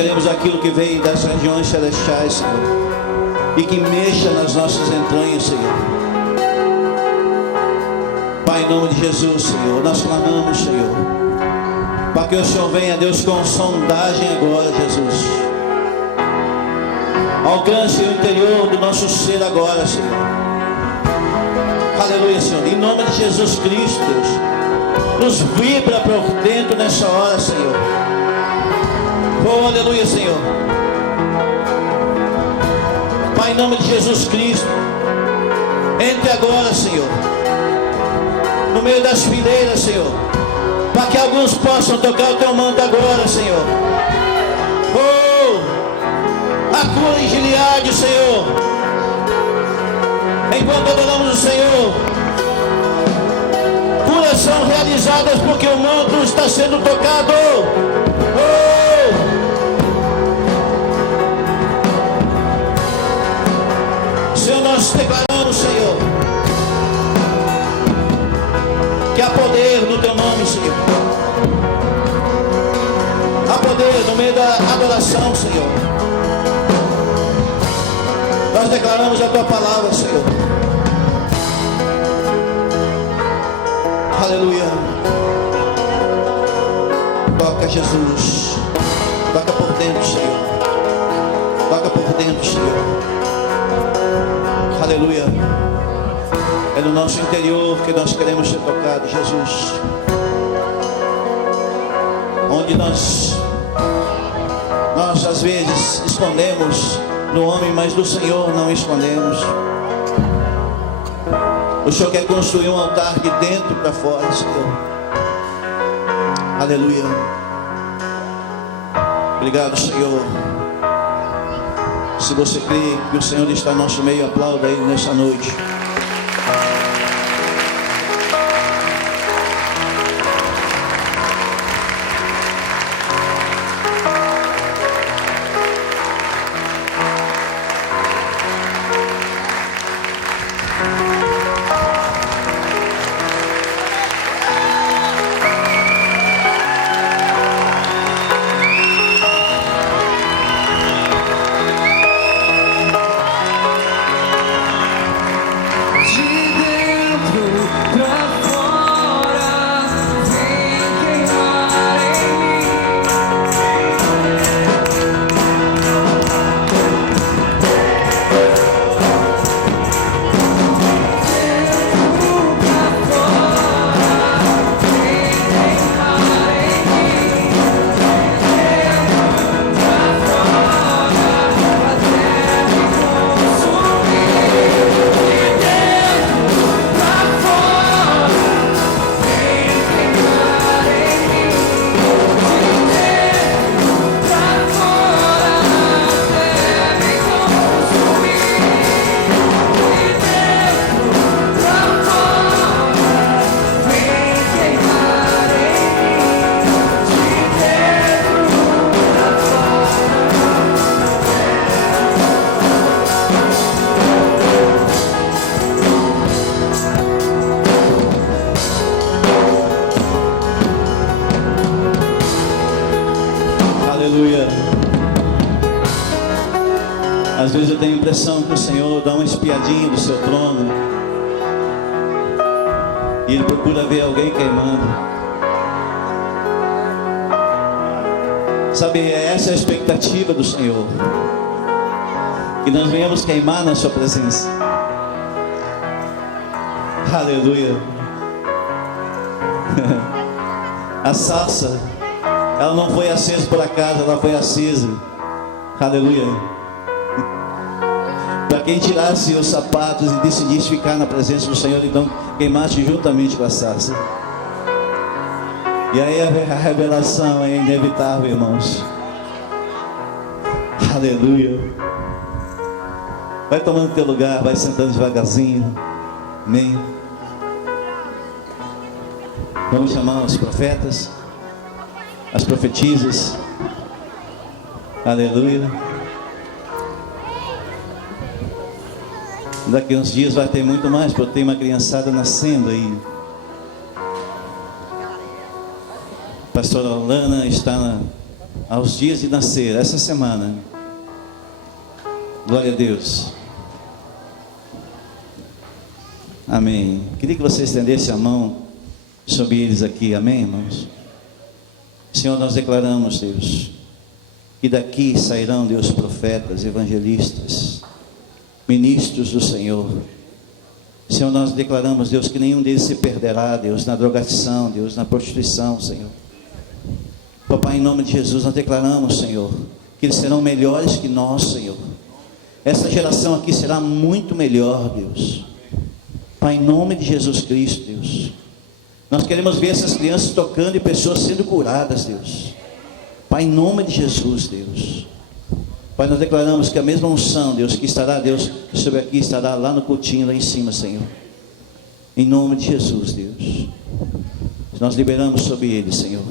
queremos aquilo que vem das regiões celestiais, Senhor, e que mexa nas nossas entranhas, Senhor. Pai, em nome de Jesus, Senhor, nós clamamos, Senhor, para que o Senhor venha, Deus, com sondagem agora, Jesus. Alcance o interior do nosso ser agora, Senhor. Aleluia, Senhor. Em nome de Jesus Cristo, Deus, nos vibra por dentro nessa hora, Senhor. Oh, aleluia, Senhor. Pai, em nome de Jesus Cristo, entre agora, Senhor, no meio das fileiras, Senhor, para que alguns possam tocar o teu manto agora, Senhor. Oh, a cura em Gileade, Senhor. Enquanto adoramos o Senhor, curas são realizadas porque o manto está sendo tocado. Oh, Senhor, nós declaramos, Senhor, que há poder no teu nome, Senhor. Há poder no meio da adoração, Senhor. Nós declaramos a tua palavra, Senhor. Aleluia. Toca, Jesus. Toca por dentro, Senhor. Toca por dentro, Senhor. Aleluia. É no nosso interior que nós queremos ser tocados, Jesus. Onde nós às vezes escondemos no homem, mas do Senhor não escondemos. O Senhor quer construir um altar de dentro para fora, Senhor. Aleluia. Obrigado, Senhor. Se você crê que o Senhor está no nosso meio, aplauda Ele nessa noite. Às vezes eu tenho a impressão que o Senhor dá uma espiadinha do seu trono e Ele procura ver alguém queimando. Sabe, essa é a expectativa do Senhor, que nós venhamos queimar na sua presença. Aleluia. A sarça, ela não foi acesa por acaso, ela foi acesa. Aleluia. Para quem tirasse os sapatos e decidisse ficar na presença do Senhor, então queimasse juntamente com a sarça. E aí a revelação é inevitável, irmãos. Aleluia. Vai tomando teu lugar, vai sentando devagarzinho. Amém. Vamos chamar os profetas, as profetisas. Aleluia. Daqui uns dias vai ter muito mais, porque tem uma criançada nascendo aí. Pastora Lana está aos dias de nascer, essa semana. Glória a Deus. Amém. Queria que você estendesse a mão sobre eles aqui, amém, irmãos? Senhor, nós declaramos, Deus, que daqui sairão, Deus, profetas, evangelistas, ministros do Senhor. Senhor, nós declaramos, Deus, que nenhum deles se perderá, Deus, na drogadição, Deus, na prostituição, Senhor. Papai, em nome de Jesus, nós declaramos, Senhor, que eles serão melhores que nós, Senhor. Essa geração aqui será muito melhor, Deus. Pai, em nome de Jesus Cristo, Deus, nós queremos ver essas crianças tocando e pessoas sendo curadas, Deus. Pai, em nome de Jesus, Deus. Pai, nós declaramos que a mesma unção, Deus, que estará, Deus, sobre aqui, estará lá no cultinho, lá em cima, Senhor. Em nome de Jesus, Deus. Nós liberamos sobre eles, Senhor,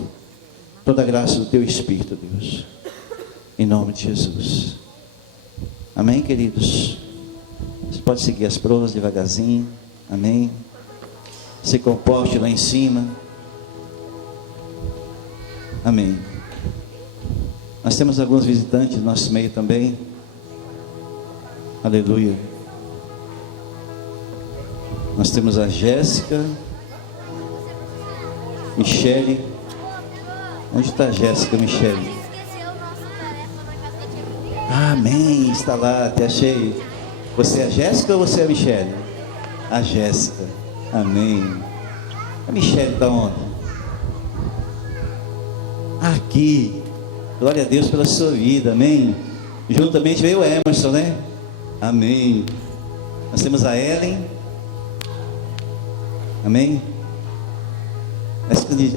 toda a graça do Teu Espírito, Deus. Em nome de Jesus. Amém, queridos? Você pode seguir as provas devagarzinho. Amém. Se comporte lá em cima. Amém. Nós temos alguns visitantes no nosso meio também. Aleluia. Nós temos a Jéssica, Michele. Onde está a Jéssica, Michele? Amém. Está lá, até achei. Você é a Jéssica ou você é a Michele? A Jéssica. Amém. A Michele está onde? Aqui. Glória a Deus pela sua vida, amém. Juntamente veio o Emerson, né? Amém. Nós temos a Ellen. Amém.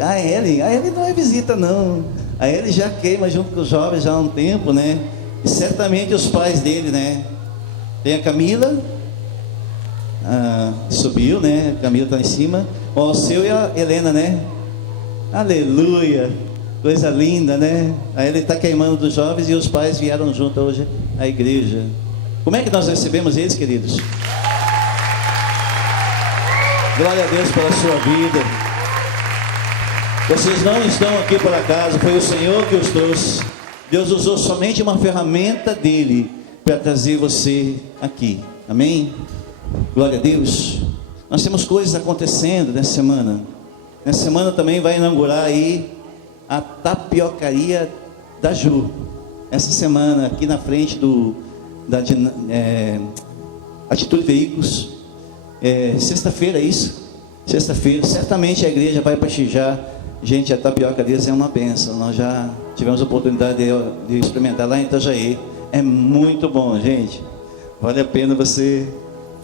A Ellen não é visita não. A Ellen já queima junto com os jovens já há um tempo, né? E certamente os pais dele, né? Tem a Camila. Subiu, né? A Camila está em cima. O seu e a Helena, né? Aleluia. Coisa linda, né? Aí ele está queimando dos jovens e os pais vieram junto hoje à igreja. Como é que nós recebemos eles, queridos? Glória a Deus pela sua vida. Vocês não estão aqui por acaso, foi o Senhor que os trouxe. Deus usou somente uma ferramenta dele para trazer você aqui. Amém? Glória a Deus. Nós temos coisas acontecendo nessa semana. Nessa semana também vai inaugurar aí a tapiocaria da Ju. Essa semana aqui na frente da Atitude Veículos. Sexta-feira é isso? Sexta-feira. Certamente a igreja vai prestigiar. Gente, a tapioca deles é uma bênção. Nós já tivemos a oportunidade de experimentar lá em Itajaí. É muito bom, gente. Vale a pena você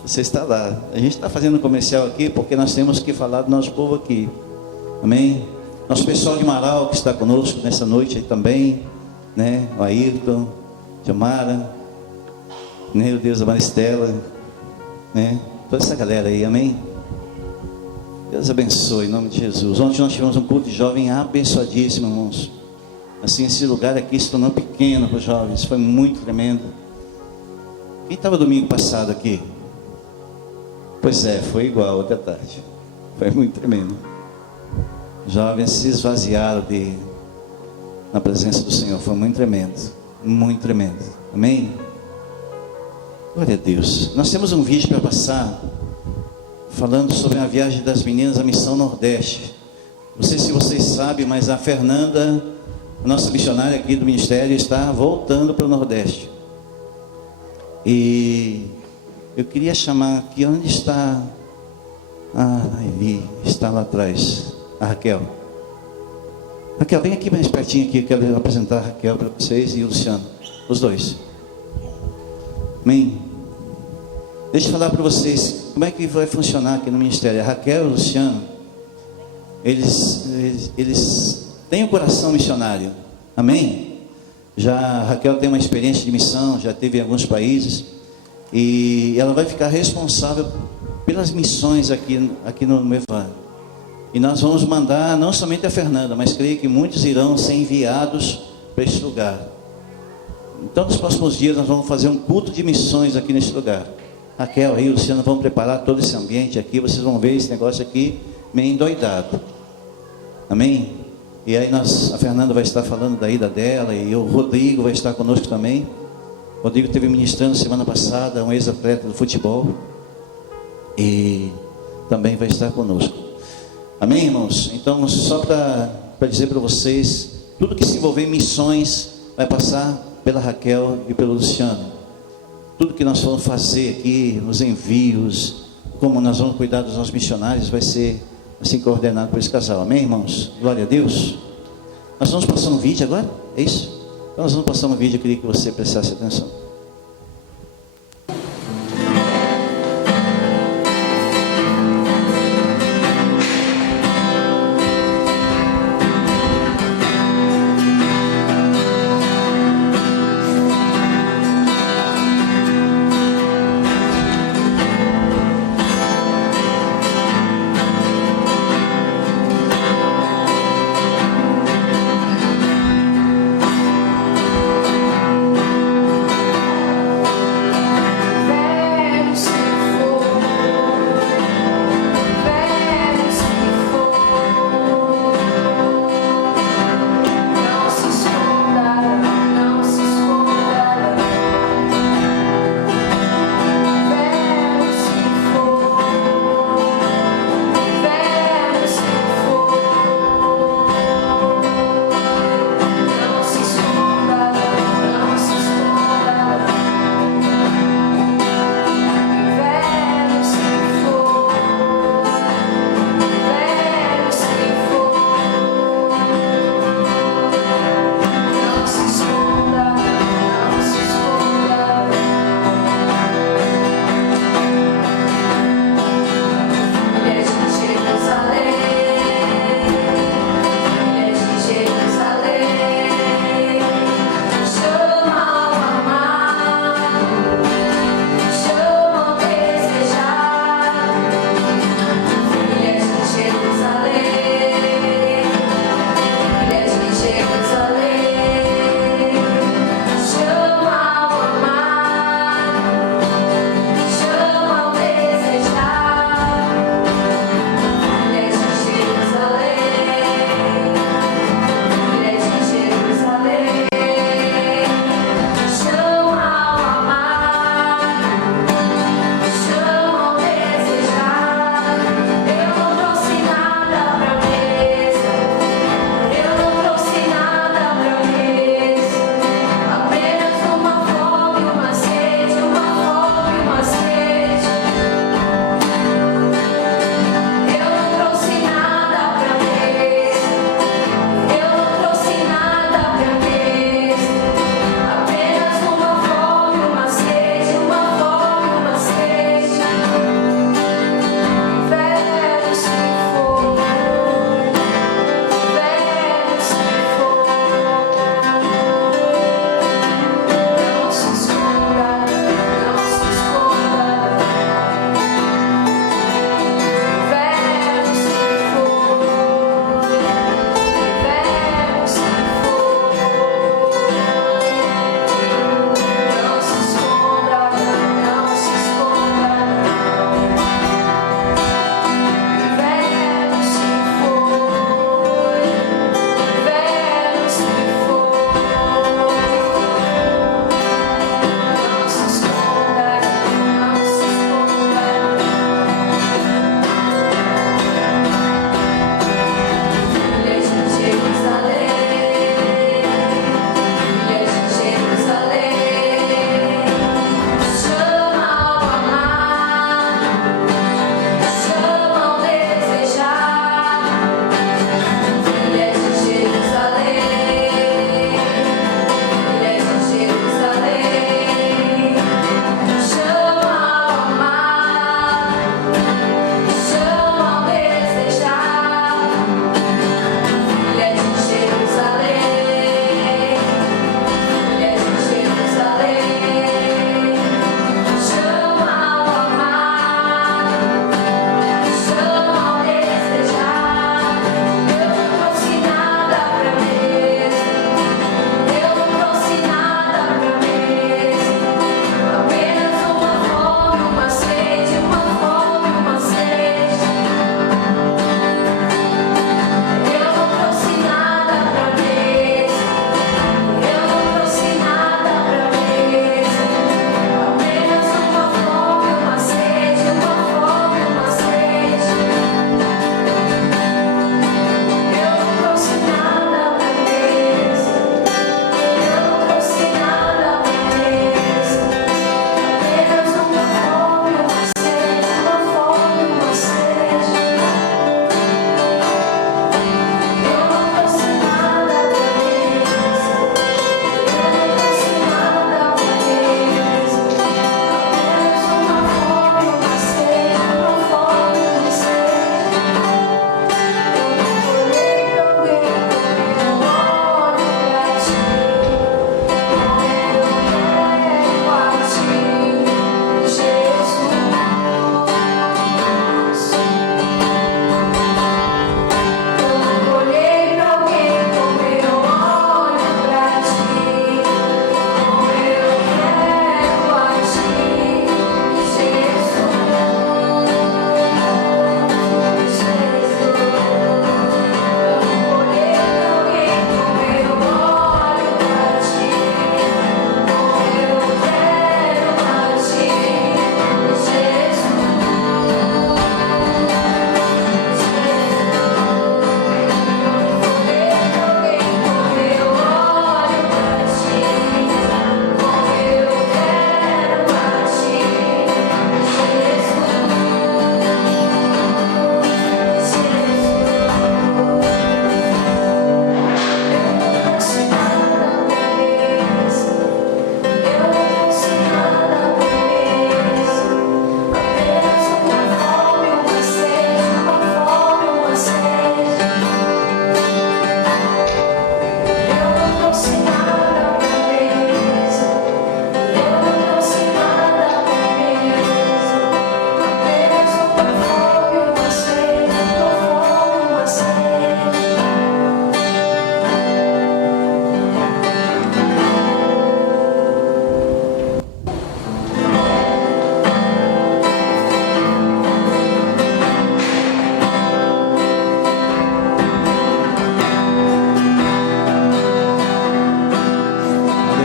estar lá. A gente está fazendo um comercial aqui porque nós temos que falar do nosso povo aqui. Amém? Nosso pessoal de Marau que está conosco nessa noite aí também, né? O Ayrton, Jamara, meu Deus, a Maristela, né? Toda essa galera aí, amém? Deus abençoe, em nome de Jesus. Ontem nós tivemos um culto de jovem abençoadíssimo, irmãos. Assim, esse lugar aqui se tornou pequeno para os jovens, foi muito tremendo. Quem estava domingo passado aqui? Pois é, foi igual, outra tarde. Foi muito tremendo. Jovens se esvaziaram na presença do Senhor. Foi muito tremendo. Muito tremendo. Amém? Glória a Deus. Nós temos um vídeo para passar falando sobre a viagem das meninas à Missão Nordeste. Não sei se vocês sabem, mas a Fernanda, a nossa missionária aqui do ministério, está voltando para o Nordeste. E eu queria chamar aqui, onde está Eli? Está lá atrás. A Raquel. Raquel, vem aqui mais pertinho aqui. Eu quero apresentar a Raquel para vocês e o Luciano. Os dois. Amém? Deixa eu falar para vocês como é que vai funcionar aqui no ministério. A Raquel e o Luciano, eles têm um coração missionário. Amém? Já a Raquel tem uma experiência de missão, já teve em alguns países. E ela vai ficar responsável pelas missões aqui no Evangelho. E nós vamos mandar não somente a Fernanda, mas creio que muitos irão ser enviados para esse lugar. Então nos próximos dias nós vamos fazer um culto de missões aqui nesse lugar. Raquel e o Luciano vão preparar todo esse ambiente aqui. Vocês vão ver esse negócio aqui meio endoidado. Amém? E aí a Fernanda vai estar falando da ida dela, e o Rodrigo vai estar conosco também. O Rodrigo esteve ministrando semana passada, um ex-atleta do futebol, e também vai estar conosco. Amém, irmãos? Então, só para dizer para vocês, tudo que se envolver em missões vai passar pela Raquel e pelo Luciano. Tudo que nós vamos fazer aqui, os envios, como nós vamos cuidar dos nossos missionários, vai ser assim coordenado por esse casal. Amém, irmãos? Glória a Deus. Nós vamos passar um vídeo agora? É isso? Então nós vamos passar um vídeo, eu queria que você prestasse atenção.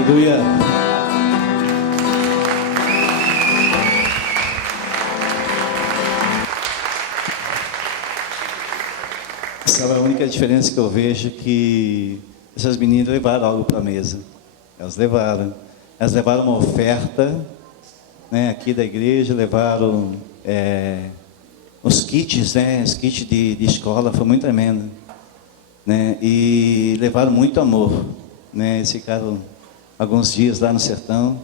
Aleluia. Sabe, a única diferença que eu vejo é que essas meninas levaram algo para a mesa. Elas levaram uma oferta, né, aqui da igreja, levaram os kits, né, os kits de escola, foi muito tremendo, né, e levaram muito amor, né, eles ficaram alguns dias lá no sertão,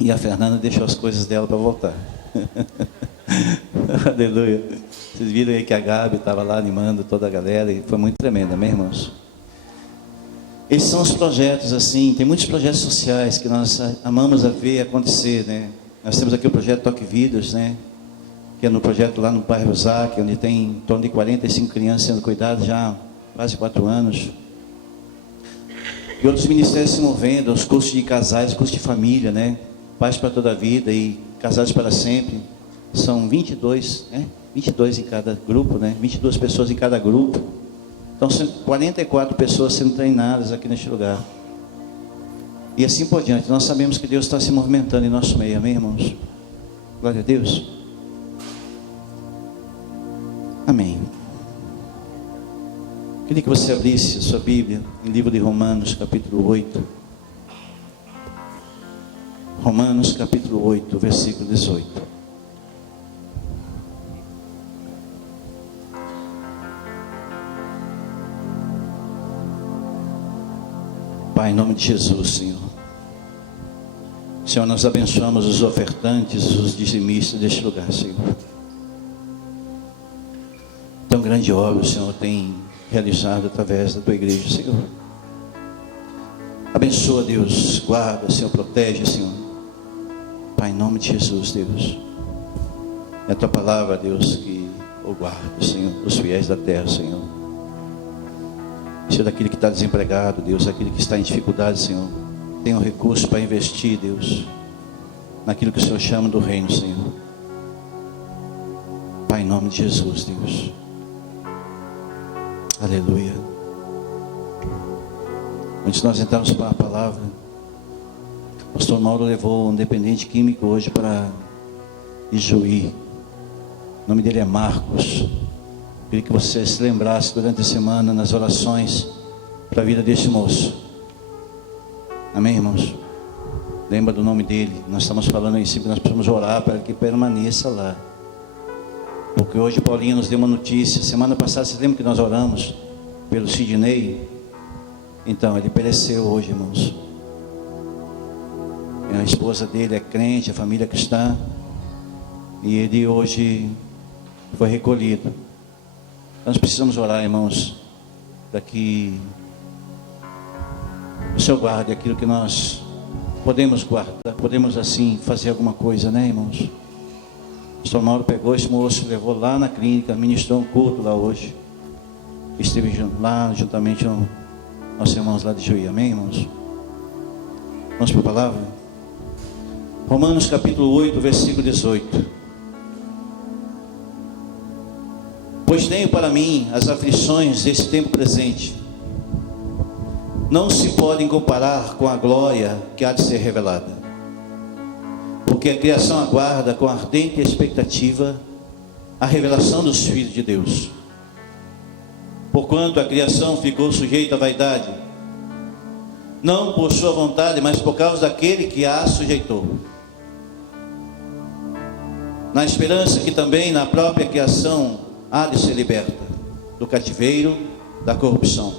e a Fernanda deixou as coisas dela para voltar. Aleluia. Vocês viram aí que a Gabi estava lá animando toda a galera, e foi muito tremenda, né, irmãos? Esses são os projetos, assim, tem muitos projetos sociais que nós amamos a ver acontecer, né? Nós temos aqui o projeto Toque Vidas, né? Que é no projeto lá no bairro Zac, onde tem em torno de 45 crianças sendo cuidadas já há quase 4 anos. E outros ministérios se movendo, os cursos de casais, cursos de família, né? Pais para toda a vida e casados para sempre. São 22, né? 22 em cada grupo, né? 22 pessoas em cada grupo. Então, são 44 pessoas sendo treinadas aqui neste lugar. E assim por diante. Nós sabemos que Deus está se movimentando em nosso meio, amém, irmãos? Glória a Deus. Amém. Queria que você abrisse a sua Bíblia em livro de Romanos, capítulo 8. Romanos, capítulo 8, versículo 18. Pai, em nome de Jesus, Senhor. Senhor, nós abençoamos os ofertantes, os dizimistas deste lugar, Senhor. Tão grande obra o Senhor tem realizado através da tua igreja, Senhor. Abençoa, Deus, guarda, Senhor, protege, Senhor. Pai, em nome de Jesus, Deus. É a tua palavra, Deus, que o guarda, Senhor, os fiéis da terra, Senhor. Senhor, daquele que está desempregado, Deus, aquele que está em dificuldade, Senhor, tenha um recurso para investir, Deus, naquilo que o Senhor chama do reino, Senhor. Pai, em nome de Jesus, Deus. Aleluia. Antes de nós entrarmos para a palavra, o pastor Mauro levou um dependente químico hoje para Ijuí. O nome dele é Marcos. Queria que você se lembrasse durante a semana nas orações para a vida desse moço. Amém, irmãos? Lembra do nome dele. Nós estamos falando em si que nós precisamos orar para que permaneça lá. Porque hoje Paulinho nos deu uma notícia. Semana passada, vocês lembram que nós oramos pelo Sidney? Então, ele pereceu hoje, irmãos. A esposa dele é crente, a família é cristã. E ele hoje foi recolhido. Nós precisamos orar, irmãos, para que o Senhor guarde aquilo que nós podemos guardar, podemos assim fazer alguma coisa, né, irmãos? O pastor Mauro pegou esse moço, levou lá na clínica, ministrou um culto lá hoje. Esteve lá juntamente com nossos irmãos lá de Juí, amém, irmãos? Vamos para a palavra? Romanos capítulo 8, versículo 18. Pois tenho para mim as aflições desse tempo presente, não se podem comparar com a glória que há de ser revelada, porque a criação aguarda com ardente expectativa a revelação dos filhos de Deus. Porquanto a criação ficou sujeita à vaidade, não por sua vontade, mas por causa daquele que a sujeitou, na esperança que também na própria criação há de ser liberta do cativeiro da corrupção.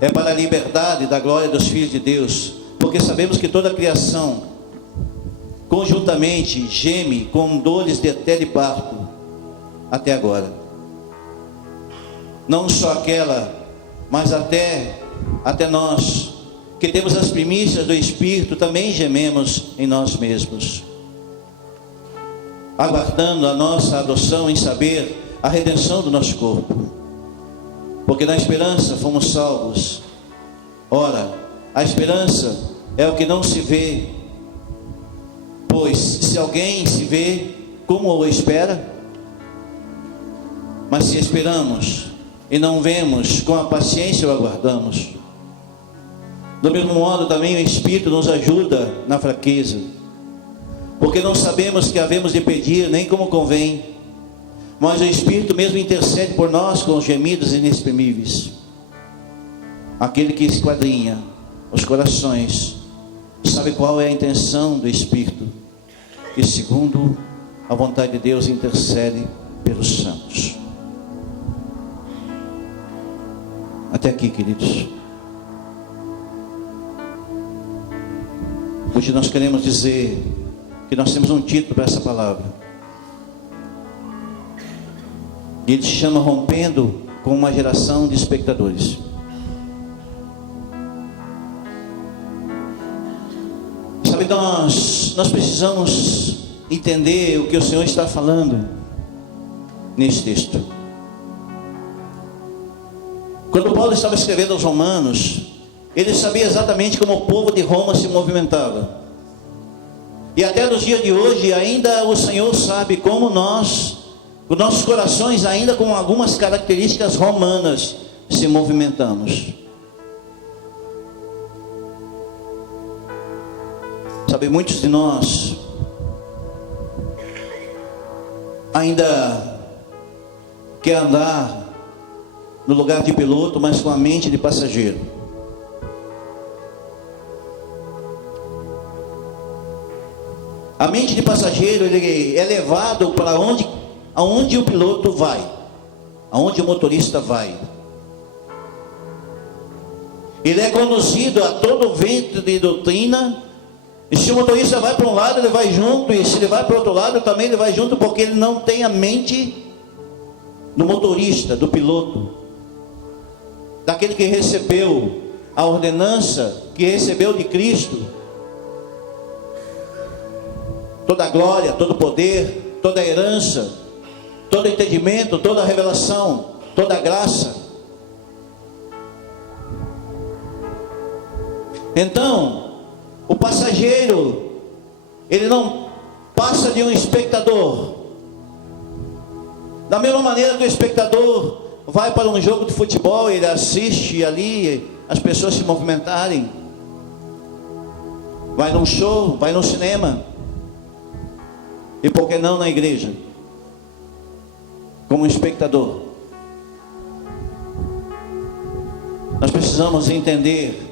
É para a liberdade da glória dos filhos de Deus, porque sabemos que toda a criação conjuntamente geme com dores de até de parto até agora. Não só aquela, mas até nós que temos as primícias do Espírito também gememos em nós mesmos, aguardando a nossa adoção em saber a redenção do nosso corpo, porque na esperança fomos salvos. Ora, a esperança é o que não se vê, pois se alguém se vê, como o espera? Mas se esperamos e não vemos, com a paciência o aguardamos. Do mesmo modo também o Espírito nos ajuda na fraqueza, porque não sabemos que havemos de pedir nem como convém, mas o Espírito mesmo intercede por nós com gemidos inexprimíveis. Aquele que esquadrinha os corações sabe qual é a intenção do Espírito, que segundo a vontade de Deus intercede pelos santos. Até aqui, queridos. Hoje nós queremos dizer que nós temos um título para essa palavra. E ele se chama Rompendo com uma Geração de Espectadores. Sabe, nós precisamos entender o que o Senhor está falando nesse texto. Quando Paulo estava escrevendo aos Romanos, ele sabia exatamente como o povo de Roma se movimentava. E até nos dias de hoje, ainda o Senhor sabe como nós, os nossos corações, ainda com algumas características romanas, se movimentamos. Sabe, muitos de nós ainda quer andar no lugar de piloto, mas com a mente de passageiro. A mente de passageiro, ele é levado para aonde o piloto vai, aonde o motorista vai. Ele é conduzido a todo vento de doutrina. E se o motorista vai para um lado, ele vai junto, e se ele vai para o outro lado, também ele vai junto, porque ele não tem a mente do motorista, do piloto, daquele que recebeu a ordenança, que recebeu de Cristo toda a glória, todo o poder, toda a herança, todo o entendimento, toda a revelação, toda a graça. Então, o passageiro, ele não passa de um espectador. Da mesma maneira que o espectador vai para um jogo de futebol, ele assiste ali as pessoas se movimentarem, vai num show, vai num cinema, e por que não na igreja, como espectador. Nós precisamos entender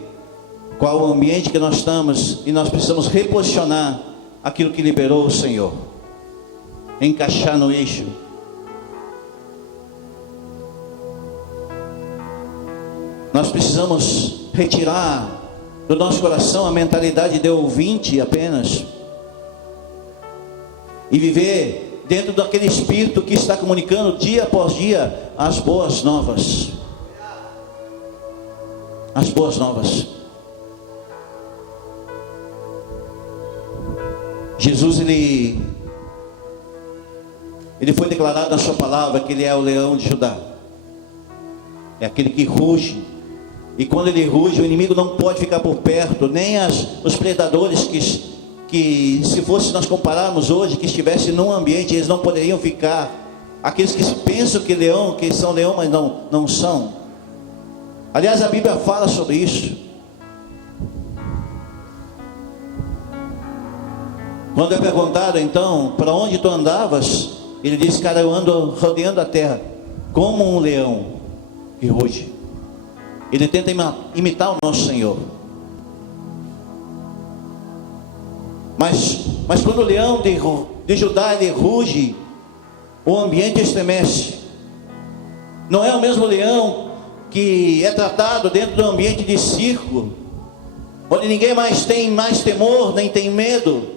qual o ambiente que nós estamos, e nós precisamos reposicionar aquilo que liberou o Senhor, encaixar no eixo. Nós precisamos retirar do nosso coração a mentalidade de ouvinte apenas, e viver dentro daquele Espírito que está comunicando dia após dia as boas novas. As boas novas. Jesus, ele foi declarado na sua palavra que ele é o leão de Judá. É aquele que ruge. E quando ele ruge, o inimigo não pode ficar por perto, nem os predadores que se fosse nós compararmos hoje, que estivessem num ambiente, eles não poderiam ficar. Aqueles que pensam que são leão, mas não são. Aliás, a Bíblia fala sobre isso. Quando é perguntado então, para onde tu andavas? Ele diz, cara, eu ando rodeando a terra, como um leão que ruge. Ele tenta imitar o nosso Senhor. Mas quando o leão de Judá ele ruge, o ambiente estremece. Não é o mesmo leão que é tratado dentro do ambiente de circo, onde ninguém mais tem mais temor, nem tem medo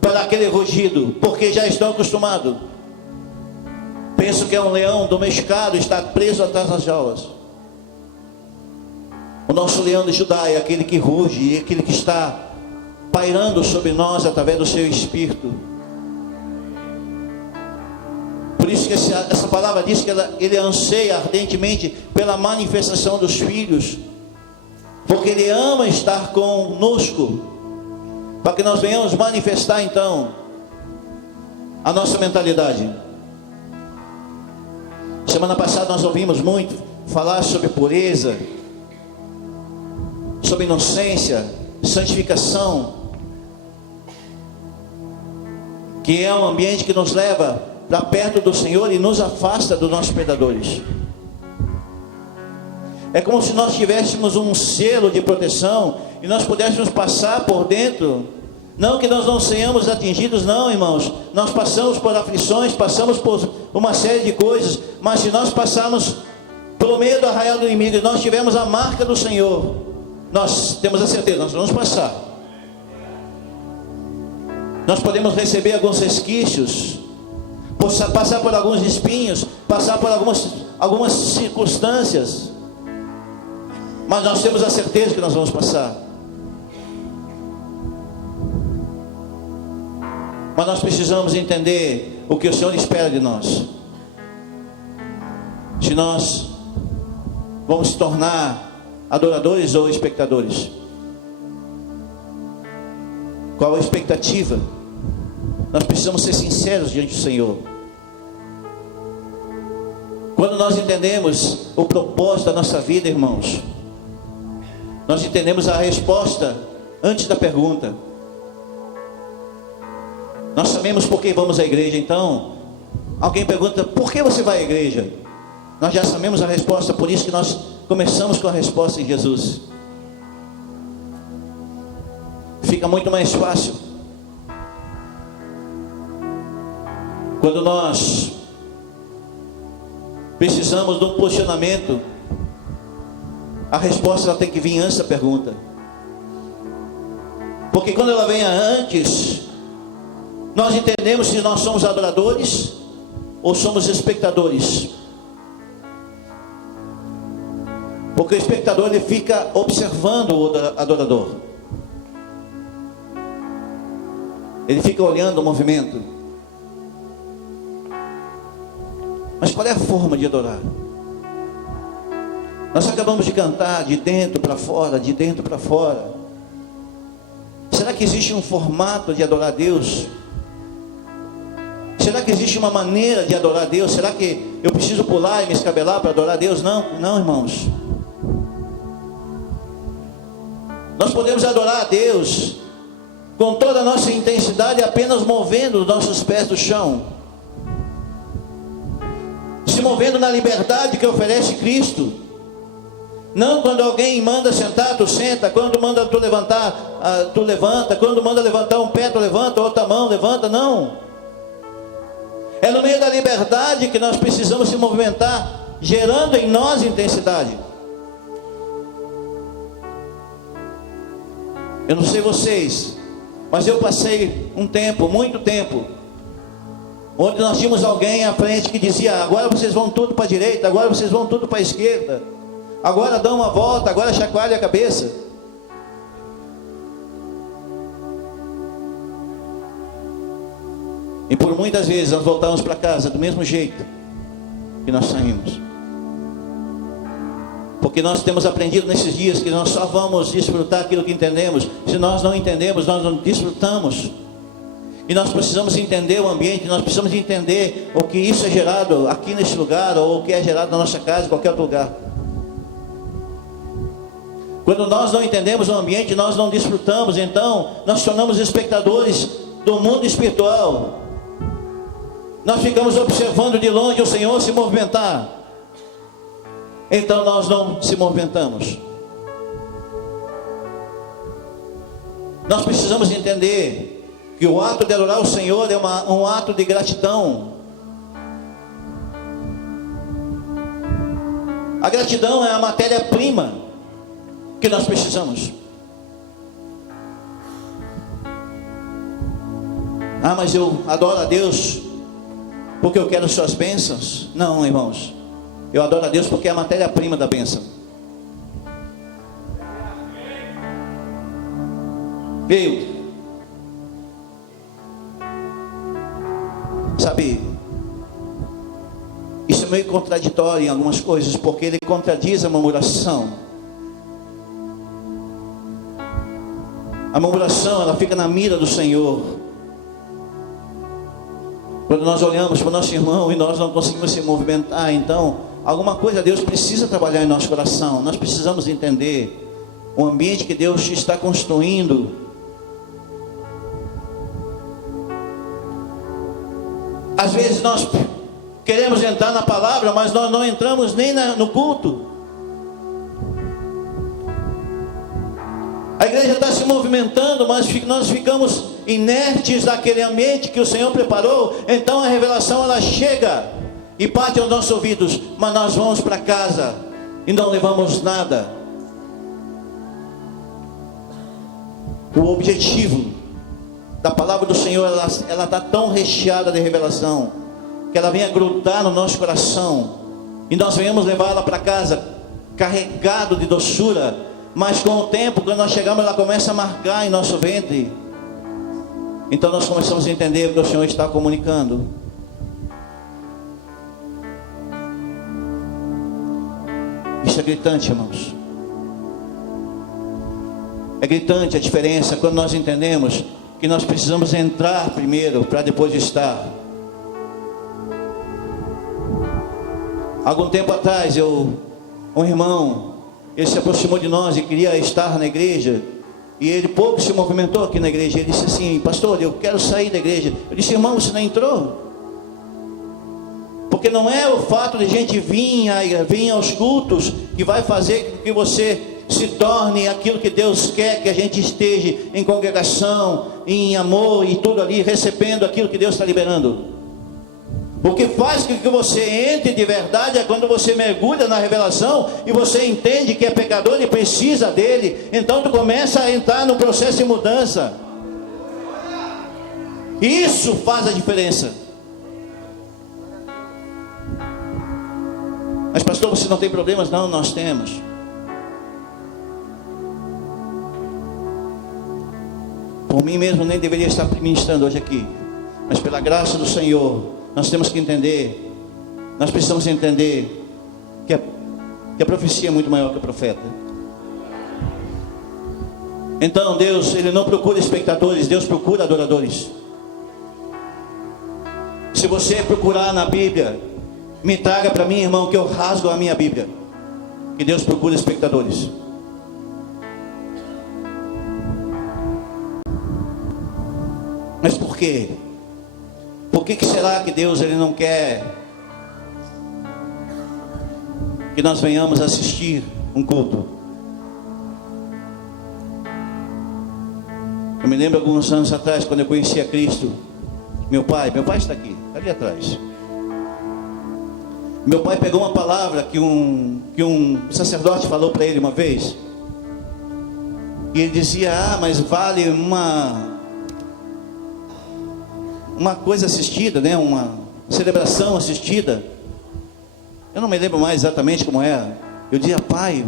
para aquele rugido, porque já estão acostumados. Penso que é um leão domesticado, está preso atrás das jaulas. O nosso leão de Judá é aquele que ruge, e aquele que está pairando sobre nós através do seu Espírito. Por isso que essa palavra diz que ele anseia ardentemente pela manifestação dos filhos, porque ele ama estar conosco, para que nós venhamos manifestar então a nossa mentalidade. Semana passada nós ouvimos muito falar sobre pureza, sobre inocência, santificação, que é um ambiente que nos leva para perto do Senhor e nos afasta dos nossos predadores. É como se nós tivéssemos um selo de proteção e nós pudéssemos passar por dentro. Não que nós não sejamos atingidos, não, irmãos. Nós passamos por aflições, passamos por uma série de coisas, mas se nós passarmos pelo meio do arraial do inimigo e nós tivermos a marca do Senhor, nós temos a certeza, nós vamos passar. Nós podemos receber alguns resquícios, passar por alguns espinhos, passar por algumas circunstâncias, mas nós temos a certeza que nós vamos passar. Mas nós precisamos entender o que o Senhor espera de nós. Se nós vamos se tornar adoradores ou espectadores. Qual a expectativa? Nós precisamos ser sinceros diante do Senhor. Quando nós entendemos o propósito da nossa vida, irmãos, nós entendemos a resposta antes da pergunta. Nós sabemos por que vamos à igreja. Então, alguém pergunta, por que você vai à igreja? Nós já sabemos a resposta, por isso que nós começamos com a resposta em Jesus. Fica muito mais fácil quando nós precisamos de um posicionamento. A resposta ela tem que vir antes da pergunta, porque quando ela vem antes, nós entendemos se nós somos adoradores ou somos espectadores. Porque o espectador ele fica observando o adorador, ele fica olhando o movimento. Mas qual é a forma de adorar? Nós acabamos de cantar de dentro para fora, de dentro para fora. Será que existe um formato de adorar a Deus? Será que existe uma maneira de adorar a Deus? Será que eu preciso pular e me escabelar para adorar a Deus? Não, irmãos. Nós podemos adorar a Deus com toda a nossa intensidade, apenas movendo os nossos pés do chão, se movendo na liberdade que oferece Cristo. Não quando alguém manda sentar, tu senta. Quando manda tu levantar, tu levanta. Quando manda levantar um pé, tu levanta. Outra mão, levanta. Não. É no meio da liberdade que nós precisamos se movimentar, gerando em nós intensidade. Eu não sei vocês, mas eu passei um tempo, muito tempo, onde nós tínhamos alguém à frente que dizia, agora vocês vão tudo para a direita, agora vocês vão tudo para a esquerda, agora dão uma volta, agora chacoalha a cabeça. E por muitas vezes nós voltamos para casa do mesmo jeito que nós saímos. Porque nós temos aprendido nesses dias que nós só vamos desfrutar aquilo que entendemos. Se nós não entendemos, nós não desfrutamos. E nós precisamos entender o ambiente, nós precisamos entender o que isso é gerado aqui nesse lugar, ou o que é gerado na nossa casa, em qualquer outro lugar. Quando nós não entendemos o ambiente, nós não desfrutamos, então nós tornamos espectadores do mundo espiritual. Nós ficamos observando de longe o Senhor se movimentar, então nós não se movimentamos. Nós precisamos entender que o ato de adorar o Senhor é um ato de gratidão. A gratidão é a matéria-prima que nós precisamos. Ah, mas eu adoro a Deus porque eu quero suas bênçãos. Não, irmãos, eu adoro a Deus porque é a matéria-prima da bênção. Veio. Sabe, isso é meio contraditório em algumas coisas, porque ele contradiz a murmuração. A murmuração, ela fica na mira do Senhor. Quando nós olhamos para o nosso irmão e nós não conseguimos se movimentar, então alguma coisa Deus precisa trabalhar em nosso coração. Nós precisamos entender o ambiente que Deus está construindo. Às vezes nós queremos entrar na palavra, mas nós não entramos nem no culto. A igreja está se movimentando, mas nós ficamos inertes naquele ambiente que o Senhor preparou. Então a revelação ela chega e bate aos nossos ouvidos, mas nós vamos para casa e não levamos nada. O objetivo da palavra do Senhor, ela está tão recheada de revelação, que ela vem a grudar no nosso coração, e nós venhamos levar ela para casa, carregado de doçura, mas com o tempo, quando nós chegamos, ela começa a marcar em nosso ventre. Então nós começamos a entender o que o Senhor está comunicando. Isso é gritante, irmãos. É gritante a diferença quando nós entendemos que nós precisamos entrar primeiro para depois estar. Algum tempo atrás, um irmão, ele se aproximou de nós e queria estar na igreja, e ele pouco se movimentou aqui na igreja. Ele disse assim: pastor, eu quero sair da igreja. Eu disse: irmão, você não entrou? Porque não é o fato de a gente vir aos cultos que vai fazer com que você se torne aquilo que Deus quer que a gente esteja, em congregação, em amor e tudo ali, recebendo aquilo que Deus está liberando. O que faz com que você entre de verdade é quando você mergulha na revelação e você entende que é pecador e precisa dele. Então tu começa a entrar no processo de mudança. Isso faz a diferença. Mas pastor, você não tem problemas? Não, nós temos. Por mim mesmo nem deveria estar ministrando hoje aqui, mas pela graça do Senhor, nós temos que entender, nós precisamos entender que a profecia é muito maior que o profeta. Então Deus, Ele não procura espectadores, Deus procura adoradores. Se você procurar na Bíblia, me traga para mim, irmão, que eu rasgo a minha Bíblia, que Deus procura espectadores. Mas por quê? Por que será que Deus ele não quer que nós venhamos assistir um culto? Eu me lembro alguns anos atrás, quando eu conhecia Cristo, meu pai está aqui, ali atrás. Meu pai pegou uma palavra que um sacerdote falou para ele uma vez, e ele dizia: mas vale uma coisa assistida, né? Uma celebração assistida. Eu não me lembro mais exatamente como era. Eu dizia: pai,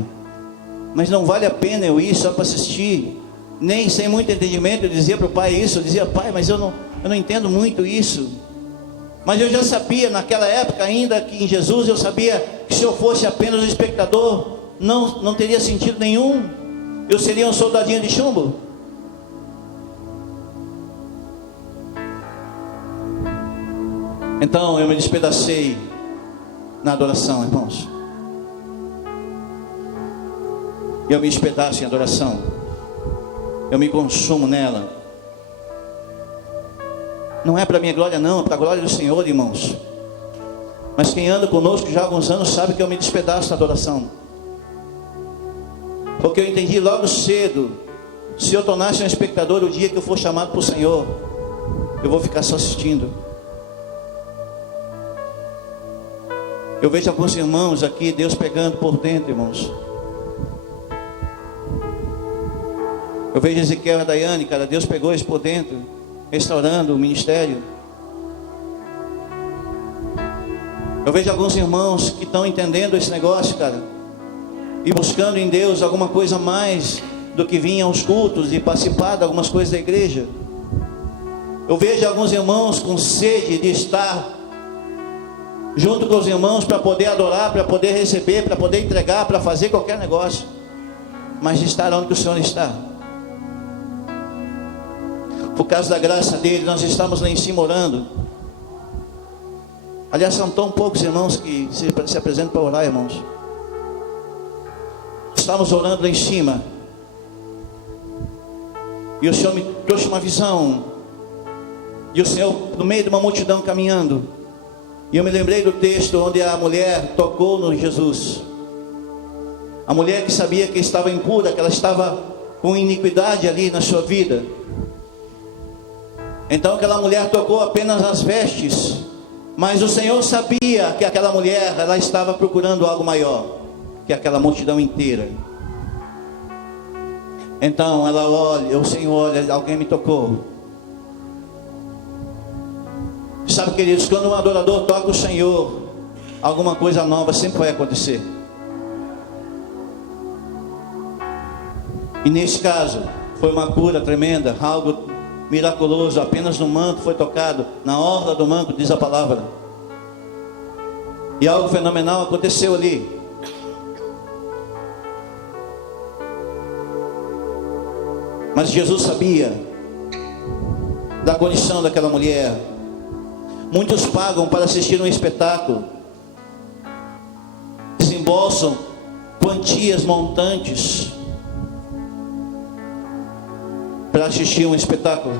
mas não vale a pena eu ir só para assistir. Nem sem muito entendimento eu dizia para o pai isso. Eu dizia: pai, mas eu não entendo muito isso. Mas eu já sabia naquela época ainda que em Jesus eu sabia que se eu fosse apenas um espectador, não teria sentido nenhum. Eu seria um soldadinho de chumbo. Então eu me despedacei na adoração, irmãos. Eu me despedaço em adoração. Eu me consumo nela. Não é para minha glória não, é para a glória do Senhor, irmãos. Mas quem anda conosco já há alguns anos sabe que eu me despedaço na adoração. Porque eu entendi logo cedo, se eu tornasse um espectador, o dia que eu for chamado para o Senhor, eu vou ficar só assistindo. Eu vejo alguns irmãos aqui, Deus pegando por dentro, irmãos. Eu vejo Ezequiel e a Daiane, cara, Deus pegou eles por dentro, restaurando o ministério. Eu vejo alguns irmãos que estão entendendo esse negócio, cara, e buscando em Deus alguma coisa mais do que vinha aos cultos e participar de algumas coisas da igreja. Eu vejo alguns irmãos com sede de estar junto com os irmãos para poder adorar, para poder receber, para poder entregar, para fazer qualquer negócio, mas de estar onde o Senhor está. Por causa da graça dele, nós estamos lá em cima orando. Aliás, são tão poucos irmãos que se apresentam para orar, irmãos. Estamos orando lá em cima, E o Senhor me trouxe uma visão. E o Senhor, no meio de uma multidão caminhando. E eu me lembrei do texto onde a mulher tocou no Jesus. A mulher que sabia que estava impura, que ela estava com iniquidade ali na sua vida. Então aquela mulher tocou apenas as vestes. Mas o Senhor sabia que aquela mulher, ela estava procurando algo maior que aquela multidão inteira. Então ela olha, o Senhor olha, alguém me tocou. Sabe, queridos, quando um adorador toca o Senhor, alguma coisa nova sempre vai acontecer. E nesse caso, foi uma cura tremenda, algo miraculoso. Apenas no manto foi tocado, na orla do manto, diz a palavra. E algo fenomenal aconteceu ali. Mas Jesus sabia da condição daquela mulher. Muitos pagam para assistir um espetáculo, desembolsam quantias montantes para assistir um espetáculo.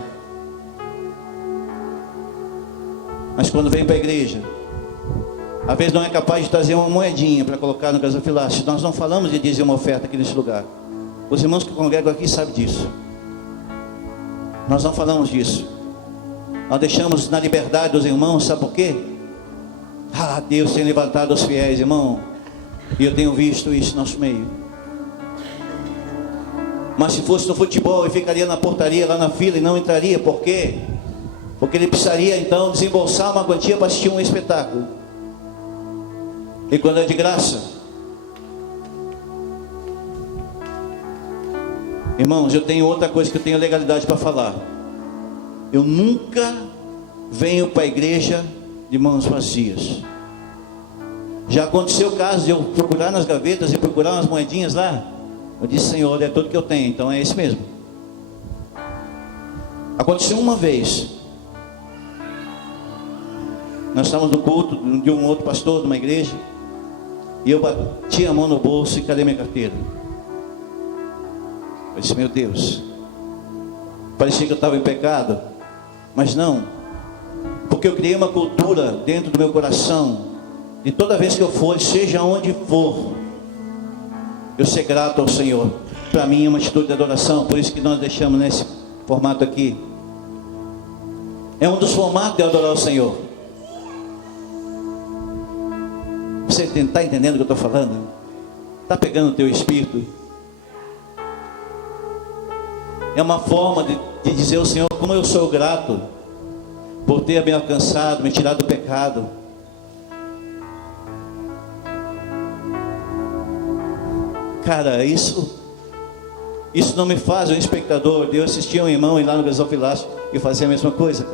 Mas quando vem para a igreja, às vezes não é capaz de trazer uma moedinha para colocar no gasofilácio. Nós não falamos de dizer uma oferta aqui nesse lugar. Os irmãos que congregam aqui sabem disso. Nós não falamos disso. Nós deixamos na liberdade dos irmãos, sabe por quê? Deus tem levantado os fiéis, irmão. E eu tenho visto isso no nosso meio. Mas se fosse no futebol, ele ficaria na portaria, lá na fila, e não entraria. Por quê? Porque ele precisaria então desembolsar uma quantia para assistir um espetáculo. E quando é de graça, irmãos, eu tenho outra coisa que eu tenho legalidade para falar. Eu nunca venho para a igreja de mãos vazias. Já aconteceu o caso de eu procurar nas gavetas e procurar umas moedinhas lá. Eu disse, Senhor, é tudo que eu tenho, então é esse mesmo. Aconteceu uma vez. Nós estávamos no culto de um outro pastor de uma igreja. E eu bati a mão no bolso e cadê minha carteira? Eu disse, meu Deus. Parecia que eu estava em pecado. Mas não, porque eu criei uma cultura dentro do meu coração, de toda vez que eu for, seja onde for, eu ser grato ao Senhor. Para mim é uma atitude de adoração. Por isso que nós deixamos nesse formato aqui. É um dos formatos de adorar o Senhor. Você está entendendo o que eu estou falando? Está pegando o teu espírito? É uma forma de dizer ao Senhor, como eu sou grato por ter me alcançado, me tirado do pecado. Cara, isso não me faz um espectador de eu assistir um irmão ir lá no gasofilácio e fazer a mesma coisa.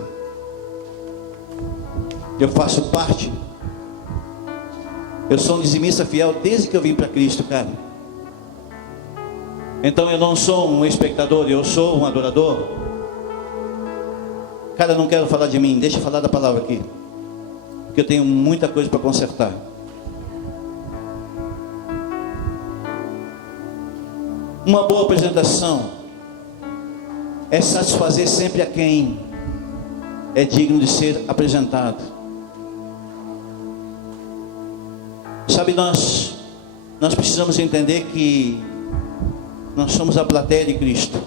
Eu faço parte. Eu sou um dizimista fiel desde que eu vim para Cristo, cara. Então eu não sou um espectador, eu sou um adorador. Cara, eu não quero falar de mim, deixa eu falar da palavra aqui, porque eu tenho muita coisa para consertar. Uma boa apresentação é satisfazer sempre a quem é digno de ser apresentado. Sabe, nós precisamos entender que nós somos a plateia de Cristo.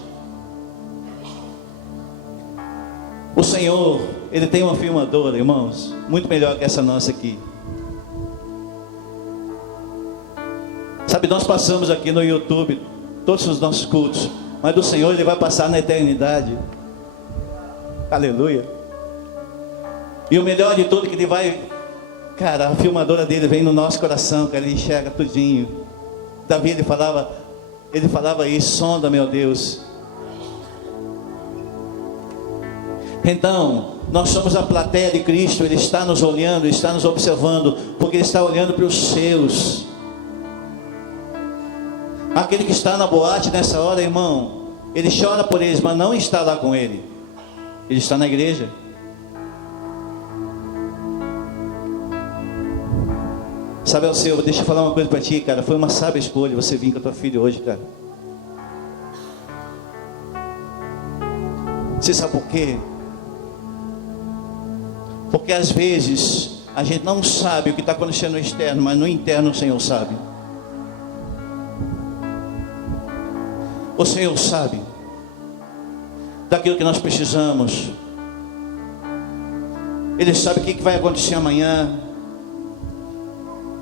O Senhor, Ele tem uma filmadora, irmãos, muito melhor que essa nossa aqui. Sabe, nós passamos aqui no YouTube todos os nossos cultos, mas do Senhor Ele vai passar na eternidade. Aleluia. E o melhor de tudo é que Ele vai, cara, a filmadora dele vem no nosso coração, cara, Ele enxerga tudinho. Davi, ele falava isso, sonda, meu Deus. Então, nós somos a plateia de Cristo. Ele está nos olhando, Ele está nos observando, porque Ele está olhando para os seus. Aquele que está na boate nessa hora, irmão, ele chora por eles, mas não está lá com ele. Ele está na igreja. Sabe, Alceu, deixa eu falar uma coisa para ti, cara. Foi uma sábia escolha você vir com a tua filha hoje, cara. Você sabe por quê? Porque às vezes a gente não sabe o que está acontecendo no externo, mas no interno o Senhor sabe. O Senhor sabe daquilo que nós precisamos. Ele sabe o que vai acontecer amanhã.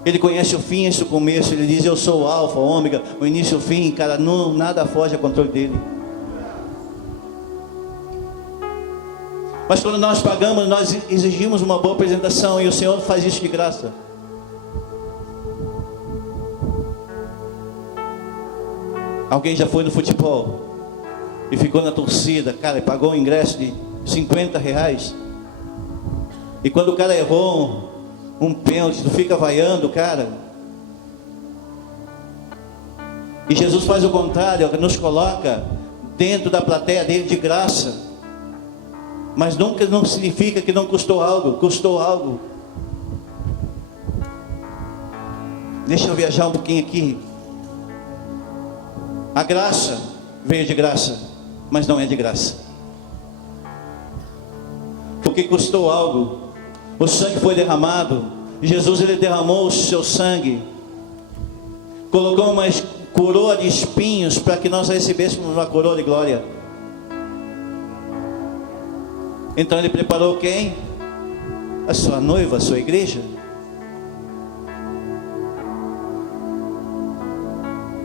Ele conhece o fim e o começo. Ele diz: eu sou o alfa, o ômega, o início e o fim. Cara, não, nada foge ao controle dele. Mas quando nós pagamos, nós exigimos uma boa apresentação, e o Senhor faz isso de graça. Alguém já foi no futebol e ficou na torcida, cara, e pagou um ingresso de R$50, e quando o cara errou um pênalti, tu fica vaiando, cara. E Jesus faz o contrário, nos coloca dentro da plateia dele de graça. Mas nunca não significa que não custou algo. Custou algo. Deixa eu viajar um pouquinho aqui. A graça veio de graça, mas não é de graça. Porque custou algo. O sangue foi derramado. Jesus, ele derramou o seu sangue. Colocou uma coroa de espinhos para que nós recebêssemos uma coroa de glória. Então ele preparou quem? A sua noiva, a sua igreja.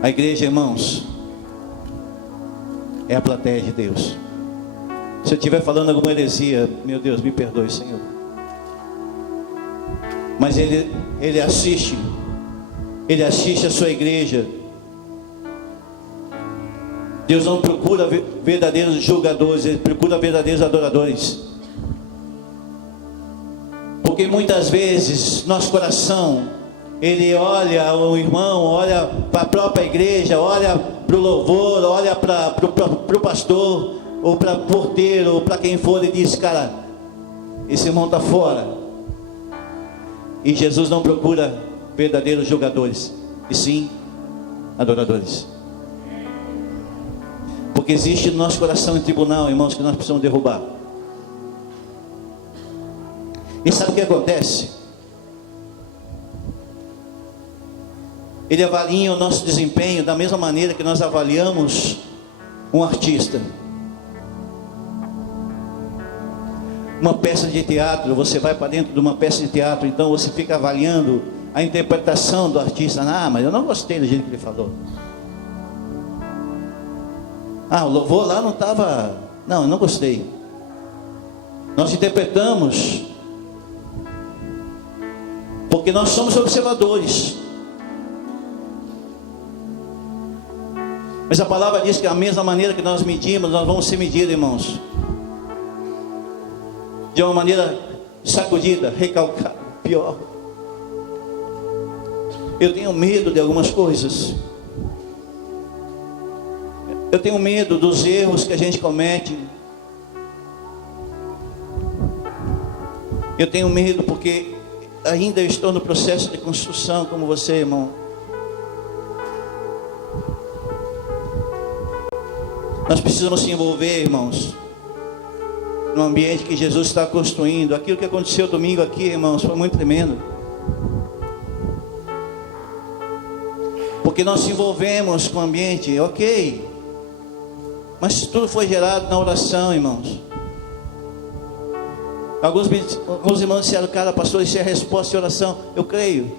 A igreja, irmãos, é a plateia de Deus. Se eu estiver falando alguma heresia, meu Deus, me perdoe, Senhor. Mas ele assiste a sua igreja. Deus não procura verdadeiros julgadores, Ele procura verdadeiros adoradores. Porque muitas vezes nosso coração, ele olha o irmão, olha para a própria igreja, olha para o louvor, olha para o pastor, ou para o porteiro, ou para quem for, e diz: cara, esse irmão está fora. E Jesus não procura verdadeiros julgadores, e sim adoradores. Porque existe no nosso coração um tribunal, irmãos, que nós precisamos derrubar. E sabe o que acontece? Ele avalia o nosso desempenho da mesma maneira que nós avaliamos um artista. Uma peça de teatro, você vai para dentro de uma peça de teatro, então você fica avaliando a interpretação do artista. Ah, mas eu não gostei do jeito que ele falou. Ah, o louvor lá não estava... Não, eu não gostei. Nós interpretamos porque nós somos observadores. Mas a palavra diz que a mesma maneira que nós medimos, nós vamos ser medidos, irmãos, de uma maneira sacudida, recalcada, pior. Eu tenho medo de algumas coisas. Eu tenho medo dos erros que a gente comete. Eu tenho medo porque ainda estou no processo de construção como você, irmão. Nós precisamos se envolver, irmãos, no ambiente que Jesus está construindo. Aquilo que aconteceu domingo aqui, irmãos, foi muito tremendo. Porque nós se envolvemos com o ambiente, ok. Mas tudo foi gerado na oração, irmãos. Alguns irmãos disseram: cara, pastor, isso é a resposta de oração. Eu creio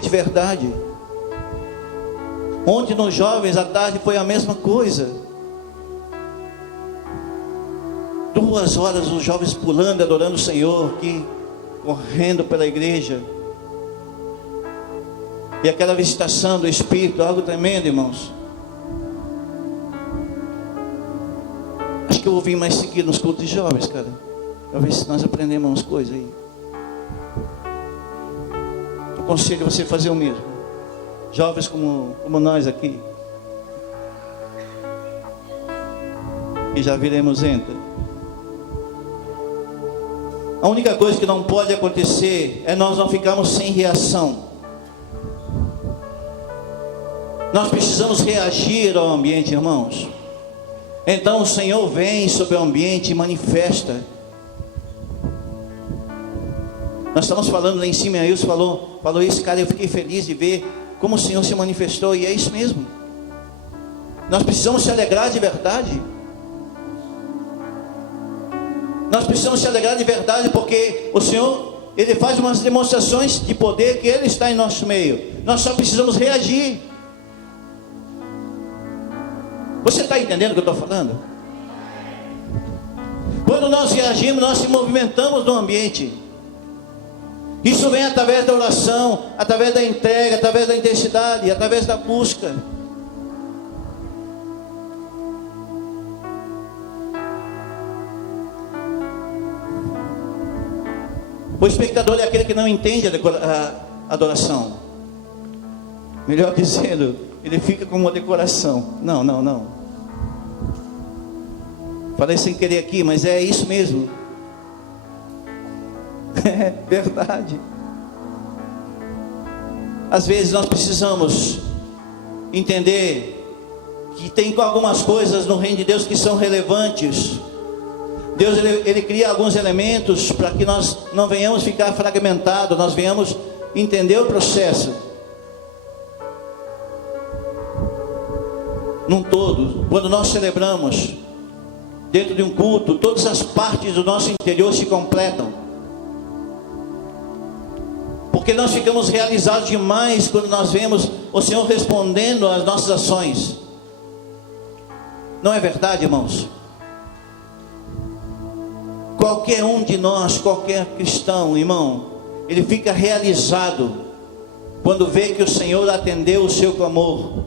de verdade. Ontem nos jovens, à tarde, foi a mesma coisa. 2 horas os jovens pulando, adorando o Senhor aqui, correndo pela igreja. E aquela visitação do Espírito, algo tremendo, irmãos. Acho que eu vou vir mais seguido nos cultos de jovens, cara, para ver se nós aprendemos umas coisas aí. Eu aconselho você a fazer o mesmo. Jovens como nós aqui. E já viremos enta. A única coisa que não pode acontecer é nós não ficarmos sem reação. Nós precisamos reagir ao ambiente, irmãos. Então o Senhor vem sobre o ambiente e manifesta. Nós estamos falando lá em cima, a Ilse falou isso, cara, eu fiquei feliz de ver como o Senhor se manifestou, e é isso mesmo. Nós precisamos se alegrar de verdade. Nós precisamos se alegrar de verdade, porque o Senhor, Ele faz umas demonstrações de poder, que Ele está em nosso meio. Nós só precisamos reagir. Você está entendendo o que eu estou falando? Quando nós reagimos, nós se movimentamos no ambiente. Isso vem através da oração, através da entrega, através da intensidade, através da busca. O espectador é aquele que não entende a adoração. Melhor dizendo, ele fica como uma decoração. Não. Falei sem querer aqui, mas é isso mesmo. É verdade. Às vezes nós precisamos entender que tem algumas coisas no reino de Deus que são relevantes. Deus ele cria alguns elementos para que nós não venhamos ficar fragmentados, nós venhamos entender o processo num todo. Quando nós celebramos dentro de um culto, todas as partes do nosso interior se completam, porque nós ficamos realizados demais quando nós vemos o Senhor respondendo às nossas ações. Não é verdade, irmãos? Qualquer um de nós, qualquer cristão, irmão, ele fica realizado quando vê que o Senhor atendeu o seu clamor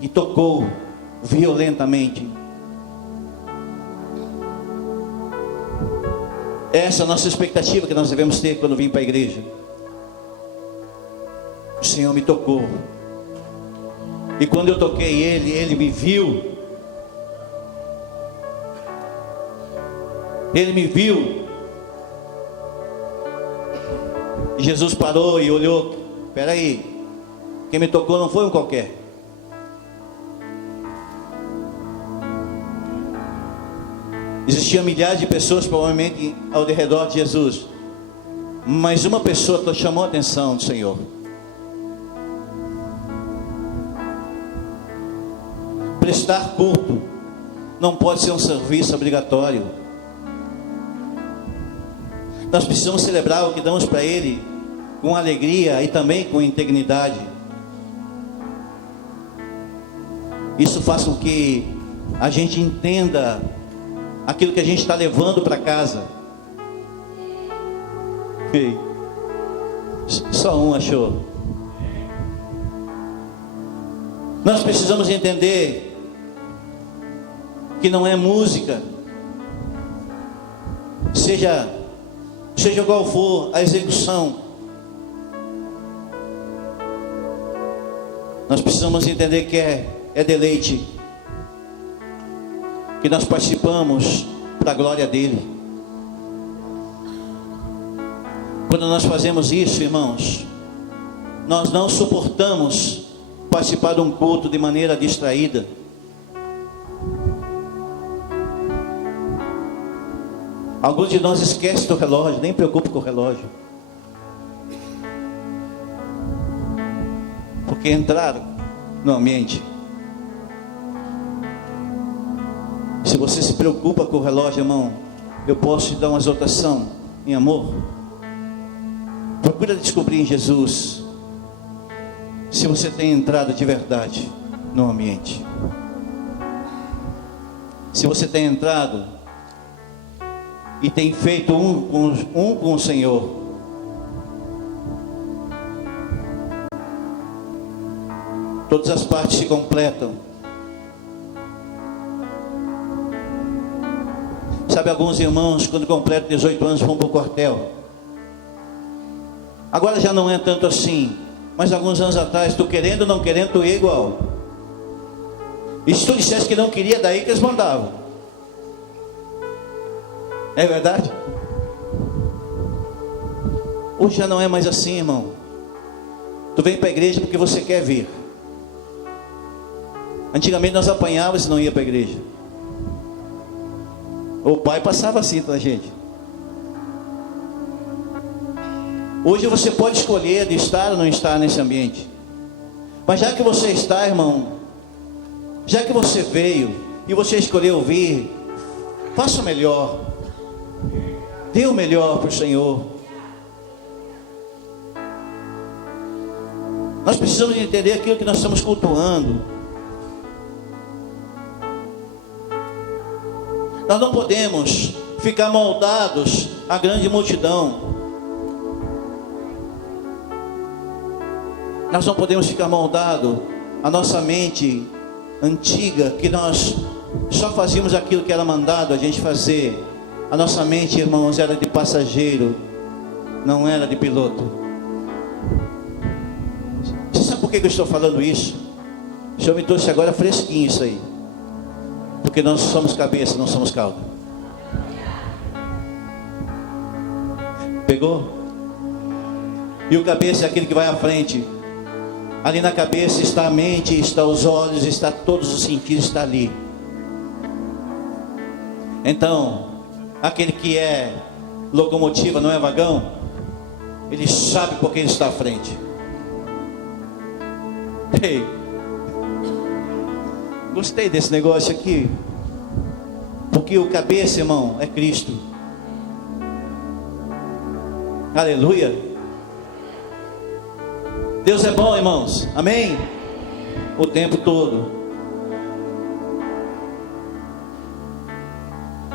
e tocou violentamente. Essa é a nossa expectativa que nós devemos ter quando vim para a igreja. O Senhor me tocou, e quando eu toquei Ele me viu. Ele me viu. E Jesus parou e olhou. Espera aí, quem me tocou não foi um qualquer. Existiam milhares de pessoas provavelmente ao redor de Jesus, mas uma pessoa chamou a atenção do Senhor. Prestar culto não pode ser um serviço obrigatório. Nós precisamos celebrar o que damos para Ele com alegria e também com integridade. Isso faz com que a gente entenda aquilo que a gente está levando para casa. Ei, só um achou. Nós precisamos entender que não é música, seja qual for a execução, nós precisamos entender que é deleite, que nós participamos para a glória dele. Quando nós fazemos isso, irmãos, nós não suportamos participar de um culto de maneira distraída. Alguns de nós esquecem do relógio, nem preocupa com o relógio, porque entraram no ambiente. Se você se preocupa com o relógio, irmão, eu posso te dar uma exortação em amor. Procura descobrir em Jesus se você tem entrado de verdade no ambiente. Se você tem entrado e tem feito um com o Senhor. Todas as partes se completam. Sabe, alguns irmãos, quando completam 18 anos, vão para o quartel. Agora já não é tanto assim, mas alguns anos atrás, tu querendo ou não querendo, tu ia igual. E se tu dissesse que não queria, daí que eles mandavam. É verdade? Hoje já não é mais assim, irmão. Tu vem para a igreja porque você quer vir. Antigamente nós apanhávamos e não ia para a igreja. O pai passava assim pra gente. Hoje você pode escolher de estar ou não estar nesse ambiente. Mas já que você está, irmão, já que você veio e você escolheu vir, faça o melhor. Dê o melhor para o Senhor. Nós precisamos entender aquilo que nós estamos cultuando. Nós não podemos ficar moldados à grande multidão. Nós não podemos ficar moldados à nossa mente antiga, que nós só fazíamos aquilo que era mandado a gente fazer. A nossa mente, irmãos, era de passageiro, não era de piloto. Você sabe por que eu estou falando isso? O Senhor me trouxe agora fresquinho isso aí. Porque nós somos cabeça, não somos cauda. Pegou? E o cabeça é aquele que vai à frente. Ali na cabeça está a mente, está os olhos, está todos os sentidos, está ali. Então, aquele que é locomotiva, não é vagão, ele sabe porque ele está à frente. Ei, gostei desse negócio aqui, porque o cabeça, irmão, é Cristo. Aleluia. Deus é bom, irmãos, amém? O tempo todo.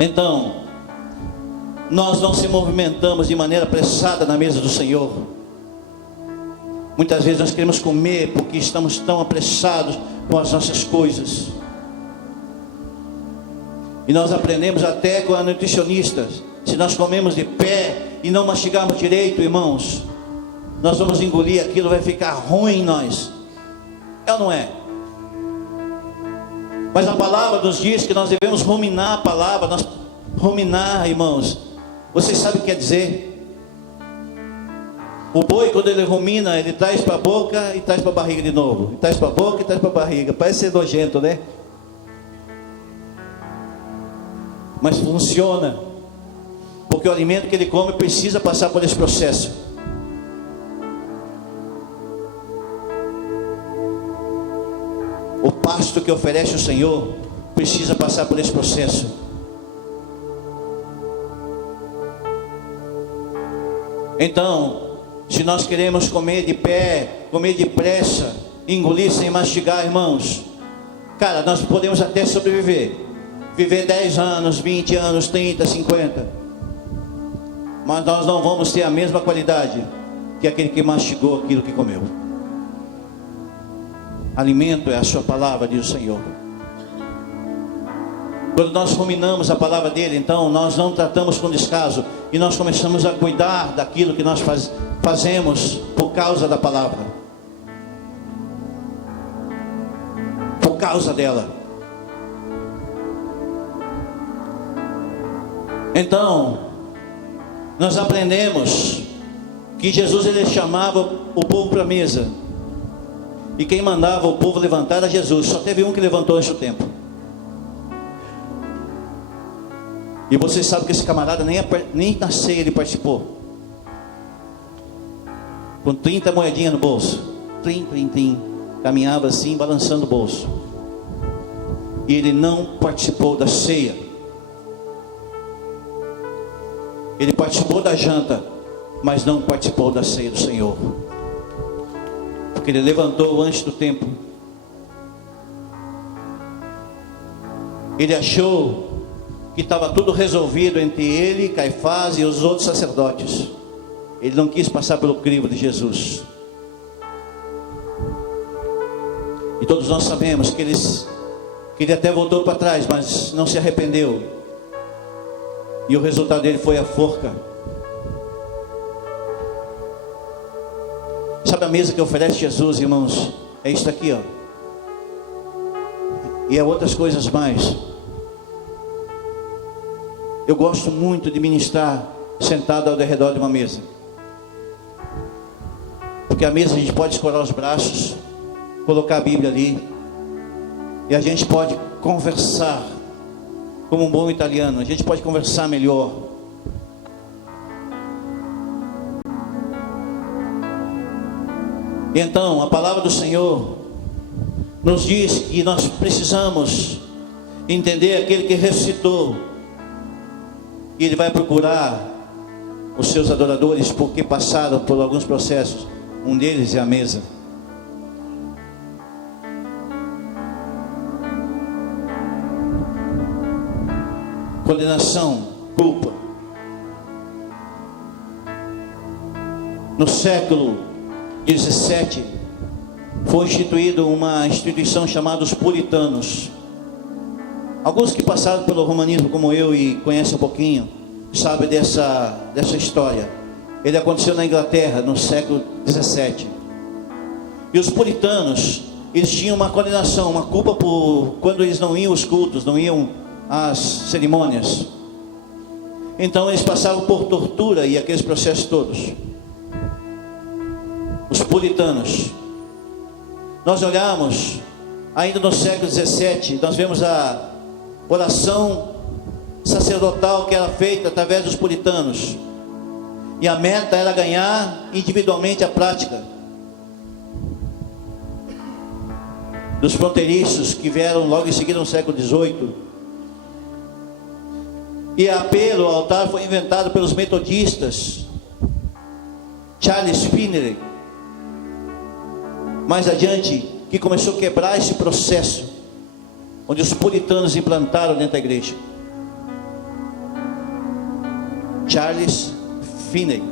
Então, nós não se movimentamos de maneira apressada na mesa do Senhor. Muitas vezes nós queremos comer porque estamos tão apressados com as nossas coisas. E nós aprendemos até com a nutricionista: se nós comemos de pé e não mastigarmos direito, irmãos, nós vamos engolir aquilo, vai ficar ruim em nós. É ou não é? Mas a palavra nos diz que nós devemos ruminar a palavra. Nós ruminar, irmãos, vocês sabem o que quer dizer? O boi, quando ele rumina, ele traz para a boca e traz para a barriga de novo, e traz para a boca e traz para a barriga. Parece ser nojento, né? Mas funciona, porque o alimento que ele come precisa passar por esse processo. O pasto que oferece o Senhor precisa passar por esse processo. Então, se nós queremos comer de pé, comer depressa, engolir sem mastigar, irmãos, cara, nós podemos até sobreviver, viver 10 anos, 20 anos, 30, 50, mas nós não vamos ter a mesma qualidade que aquele que mastigou aquilo que comeu. Alimento é a sua palavra, diz o Senhor. Quando nós ruminamos a palavra dele, então nós não tratamos com descaso, e nós começamos a cuidar daquilo que nós fazemos por causa da palavra, por causa dela. Então nós aprendemos que Jesus, ele chamava o povo para a mesa, e quem mandava o povo levantar era Jesus. Só teve um que levantou antes do tempo. E vocês sabem que esse camarada nem na ceia ele participou. Com 30 moedinhas no bolso, trim, caminhava assim, balançando o bolso. E ele não participou da ceia. Ele participou da janta, mas não participou da ceia do Senhor, porque ele levantou antes do tempo. Ele achou que estava tudo resolvido entre ele, Caifás e os outros sacerdotes. Ele não quis passar pelo crivo de Jesus. E todos nós sabemos que ele até voltou para trás, mas não se arrependeu. E o resultado dele foi a forca. Sabe a mesa que oferece Jesus, irmãos? É isso aqui, ó. E é outras coisas mais. Eu gosto muito de ministrar sentado ao redor de uma mesa, porque a mesa a gente pode escorar os braços, colocar a Bíblia ali, e a gente pode conversar como um bom italiano, a gente pode conversar melhor. E então, a palavra do Senhor nos diz que nós precisamos entender aquele que ressuscitou. E Ele vai procurar os seus adoradores, porque passaram por alguns processos. Um deles é a mesa. Condenação, culpa. No século 17 foi instituída uma instituição chamada os puritanos. Alguns que passaram pelo romanismo como eu e conhecem um pouquinho, sabem dessa história. Ele aconteceu na Inglaterra no século 17. E os puritanos, eles tinham uma condenação, uma culpa por quando eles não iam aos cultos, não iam às cerimônias. Então eles passavam por tortura e aqueles processos todos. Os puritanos. Nós olhamos ainda no século 17, nós vemos a oração sacerdotal que era feita através dos puritanos, e a meta era ganhar individualmente a prática. Dos fronteiriços que vieram logo em seguida no século 18, e apelo ao altar foi inventado pelos metodistas, Charles Finney. Mais adiante, que começou a quebrar esse processo, onde os puritanos implantaram dentro da igreja. Charles Finney.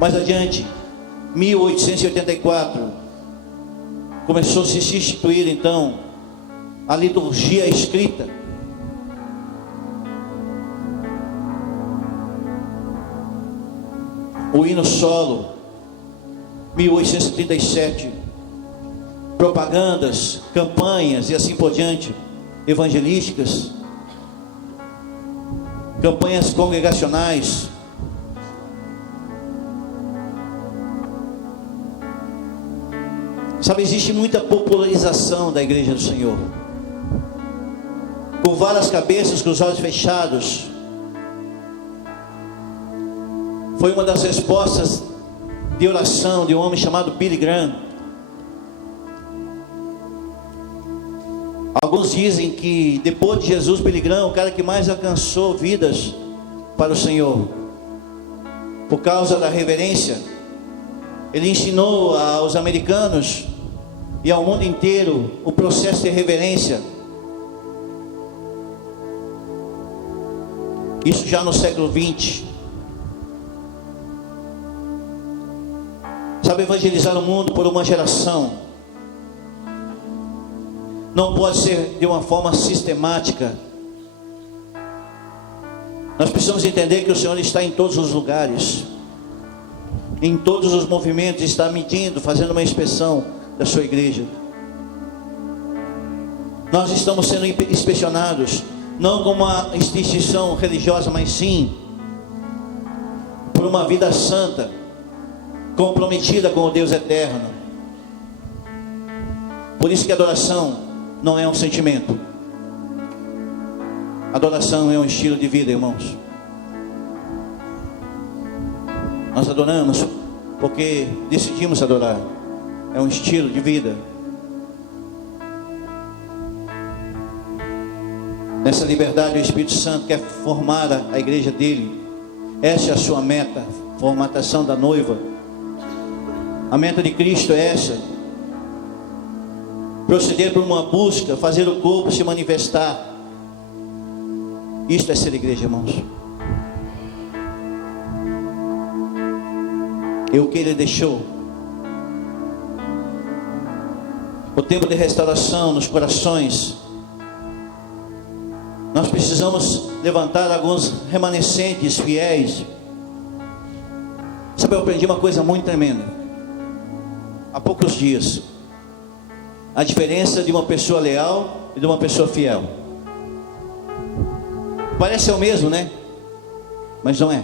Mais adiante, 1884, começou a se instituir então a liturgia escrita. O hino solo, 1837, propagandas, campanhas e assim por diante, evangelísticas, campanhas congregacionais. Sabe, existe muita popularização da igreja do Senhor, com várias cabeças, com os olhos fechados. Foi uma das respostas de oração de um homem chamado Billy Graham. Alguns dizem que depois de Jesus, Billy Graham, o cara que mais alcançou vidas para o Senhor, por causa da reverência. Ele ensinou aos americanos e ao mundo inteiro o processo de reverência. Isso já no século 20. Sabe, evangelizar o mundo por uma geração não pode ser de uma forma sistemática. Nós precisamos entender que o Senhor está em todos os lugares, em todos os movimentos, está medindo, fazendo uma inspeção da sua igreja. Nós estamos sendo inspecionados, não como uma instituição religiosa, mas sim por uma vida santa, comprometida com o Deus eterno. Por isso que a adoração não é um sentimento. Adoração é um estilo de vida, irmãos. Nós adoramos porque decidimos adorar. É um estilo de vida. Nessa liberdade, o Espírito Santo quer formar a igreja dele. Essa é a sua meta, formatação da noiva. A meta de Cristo é essa: proceder por uma busca, fazer o corpo se manifestar. Isto é ser igreja, irmãos. E o que ele deixou, o tempo de restauração nos corações. Nós precisamos levantar alguns remanescentes fiéis. Sabe, eu aprendi uma coisa muito tremenda há poucos dias: a diferença de uma pessoa leal e de uma pessoa fiel. Parece ser o mesmo, né? Mas não é.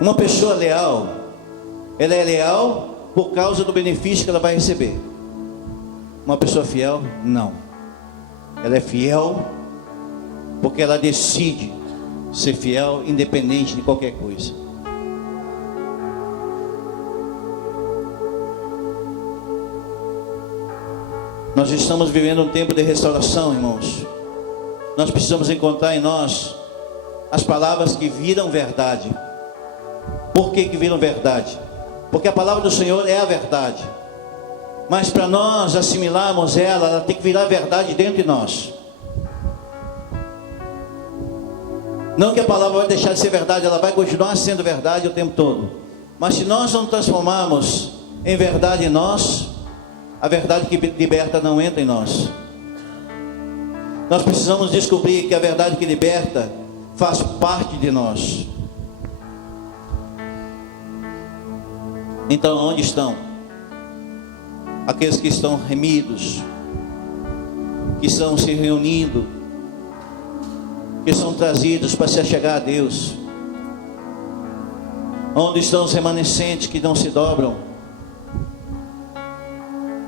Uma pessoa leal, ela é leal por causa do benefício que ela vai receber. uma pessoa fiel? Não. Ela é fiel porque ela decide ser fiel independente de qualquer coisa. Nós estamos vivendo um tempo de restauração, irmãos. Nós precisamos encontrar em nós as palavras que viram verdade. Por que viram verdade? Porque a palavra do Senhor é a verdade. Mas para nós assimilarmos ela tem que virar verdade dentro de nós. Não que a palavra vai deixar de ser verdade, ela vai continuar sendo verdade o tempo todo. Mas se nós não transformarmos em verdade em nós, a verdade que liberta não entra em nós. Nós precisamos descobrir que a verdade que liberta faz parte de nós. Então, onde estão aqueles que estão remidos, que estão se reunindo, que são trazidos para se achegar a Deus? Onde estão os remanescentes que não se dobram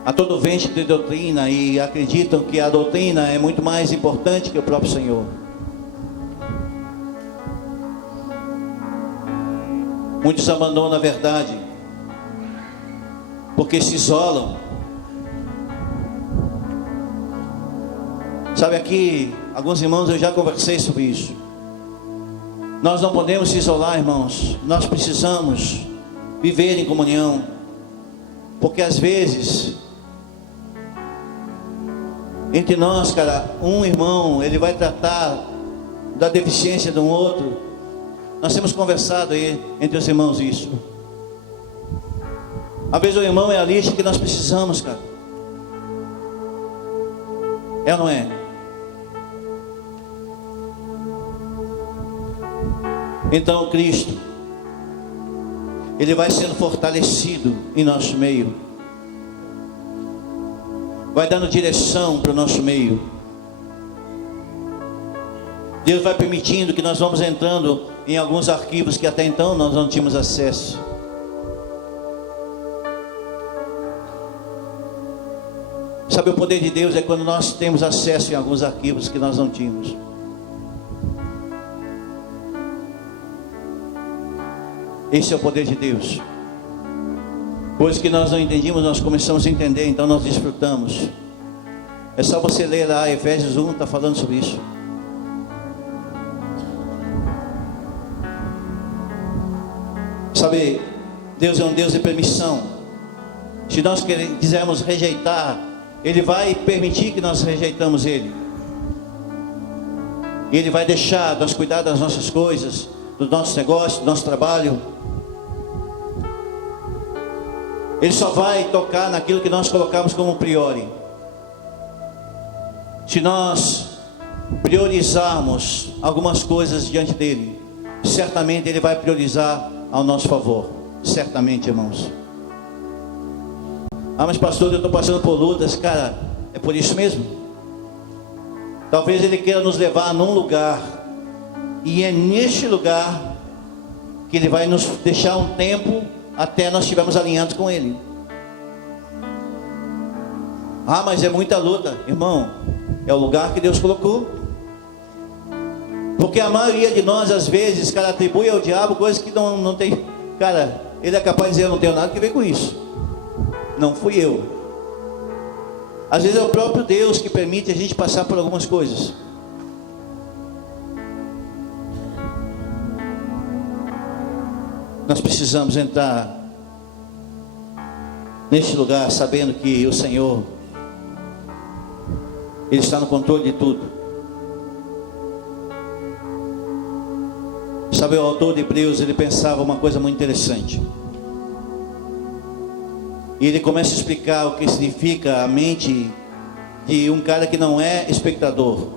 a todo vento de doutrina e acreditam que a doutrina é muito mais importante que o próprio Senhor? Muitos abandonam a verdade porque se isolam. Sabe, aqui, alguns irmãos, eu já conversei sobre isso. Nós não podemos se isolar, irmãos. Nós precisamos viver em comunhão. Porque às vezes, entre nós, cara, um irmão, ele vai tratar da deficiência de um outro. Nós temos conversado aí entre os irmãos isso. Às vezes o irmão é a lixa que nós precisamos, cara. É ou não é? Então Cristo, Ele vai sendo fortalecido em nosso meio, vai dando direção para o nosso meio. Deus vai permitindo que nós vamos entrando em alguns arquivos que até então nós não tínhamos acesso. Sabe, o poder de Deus é quando nós temos acesso em alguns arquivos que nós não tínhamos. Esse é o poder de Deus. Coisas que nós não entendíamos, nós começamos a entender, então nós desfrutamos. É só você ler lá, Efésios 1 está falando sobre isso. Sabe, Deus é um Deus de permissão. Se nós quisermos rejeitar, Ele vai permitir que nós rejeitamos Ele. E Ele vai deixar nós cuidar das nossas coisas, do nosso negócio, do nosso trabalho. Ele só vai tocar naquilo que nós colocamos como priori. Se nós priorizarmos algumas coisas diante dele, certamente Ele vai priorizar ao nosso favor. Certamente, irmãos. Ah, mas pastor, eu estou passando por lutas. Cara, é por isso mesmo. Talvez Ele queira nos levar num lugar, e é neste lugar que Ele vai nos deixar um tempo até nós estivermos alinhados com Ele. Ah, mas é muita luta. Irmão, é o lugar que Deus colocou. Porque a maioria de nós, às vezes, cara, atribui ao diabo coisas que não tem. Cara, ele é capaz de dizer: eu não tenho nada que ver com isso. Não fui eu. Às vezes é o próprio Deus que permite a gente passar por algumas coisas. Nós precisamos entrar neste lugar sabendo que o Senhor, Ele está no controle de tudo. Sabe, o autor de Hebreus, ele pensava uma coisa muito interessante. E ele começa a explicar o que significa a mente de um cara que não é espectador.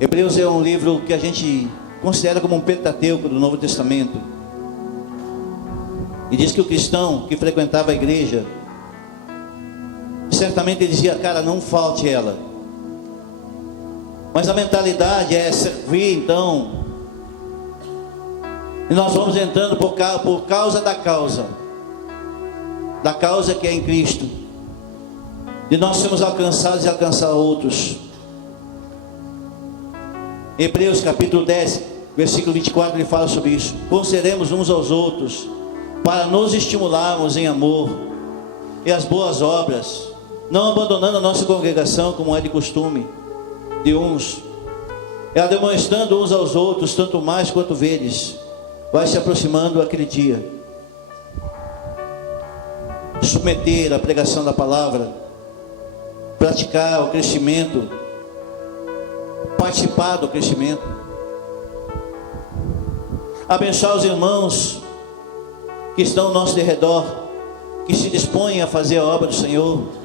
Hebreus é um livro que a gente considera como um Pentateuco do Novo Testamento. E diz que o cristão que frequentava a igreja, certamente ele dizia: cara, não falte ela. Mas a mentalidade é servir, então. E nós vamos entrando por causa da causa. da causa que é em Cristo, de nós sermos alcançados e alcançar outros. Hebreus capítulo 10, versículo 24, ele fala sobre isso. Consideremos uns aos outros, para nos estimularmos em amor e as boas obras, não abandonando a nossa congregação, como é de costume de uns, ela demonstrando uns aos outros, tanto mais quanto vedes, vai se aproximando aquele dia. Submeter a pregação da palavra, praticar o crescimento, participar do crescimento, abençoar os irmãos que estão ao nosso redor, que se dispõem a fazer a obra do Senhor.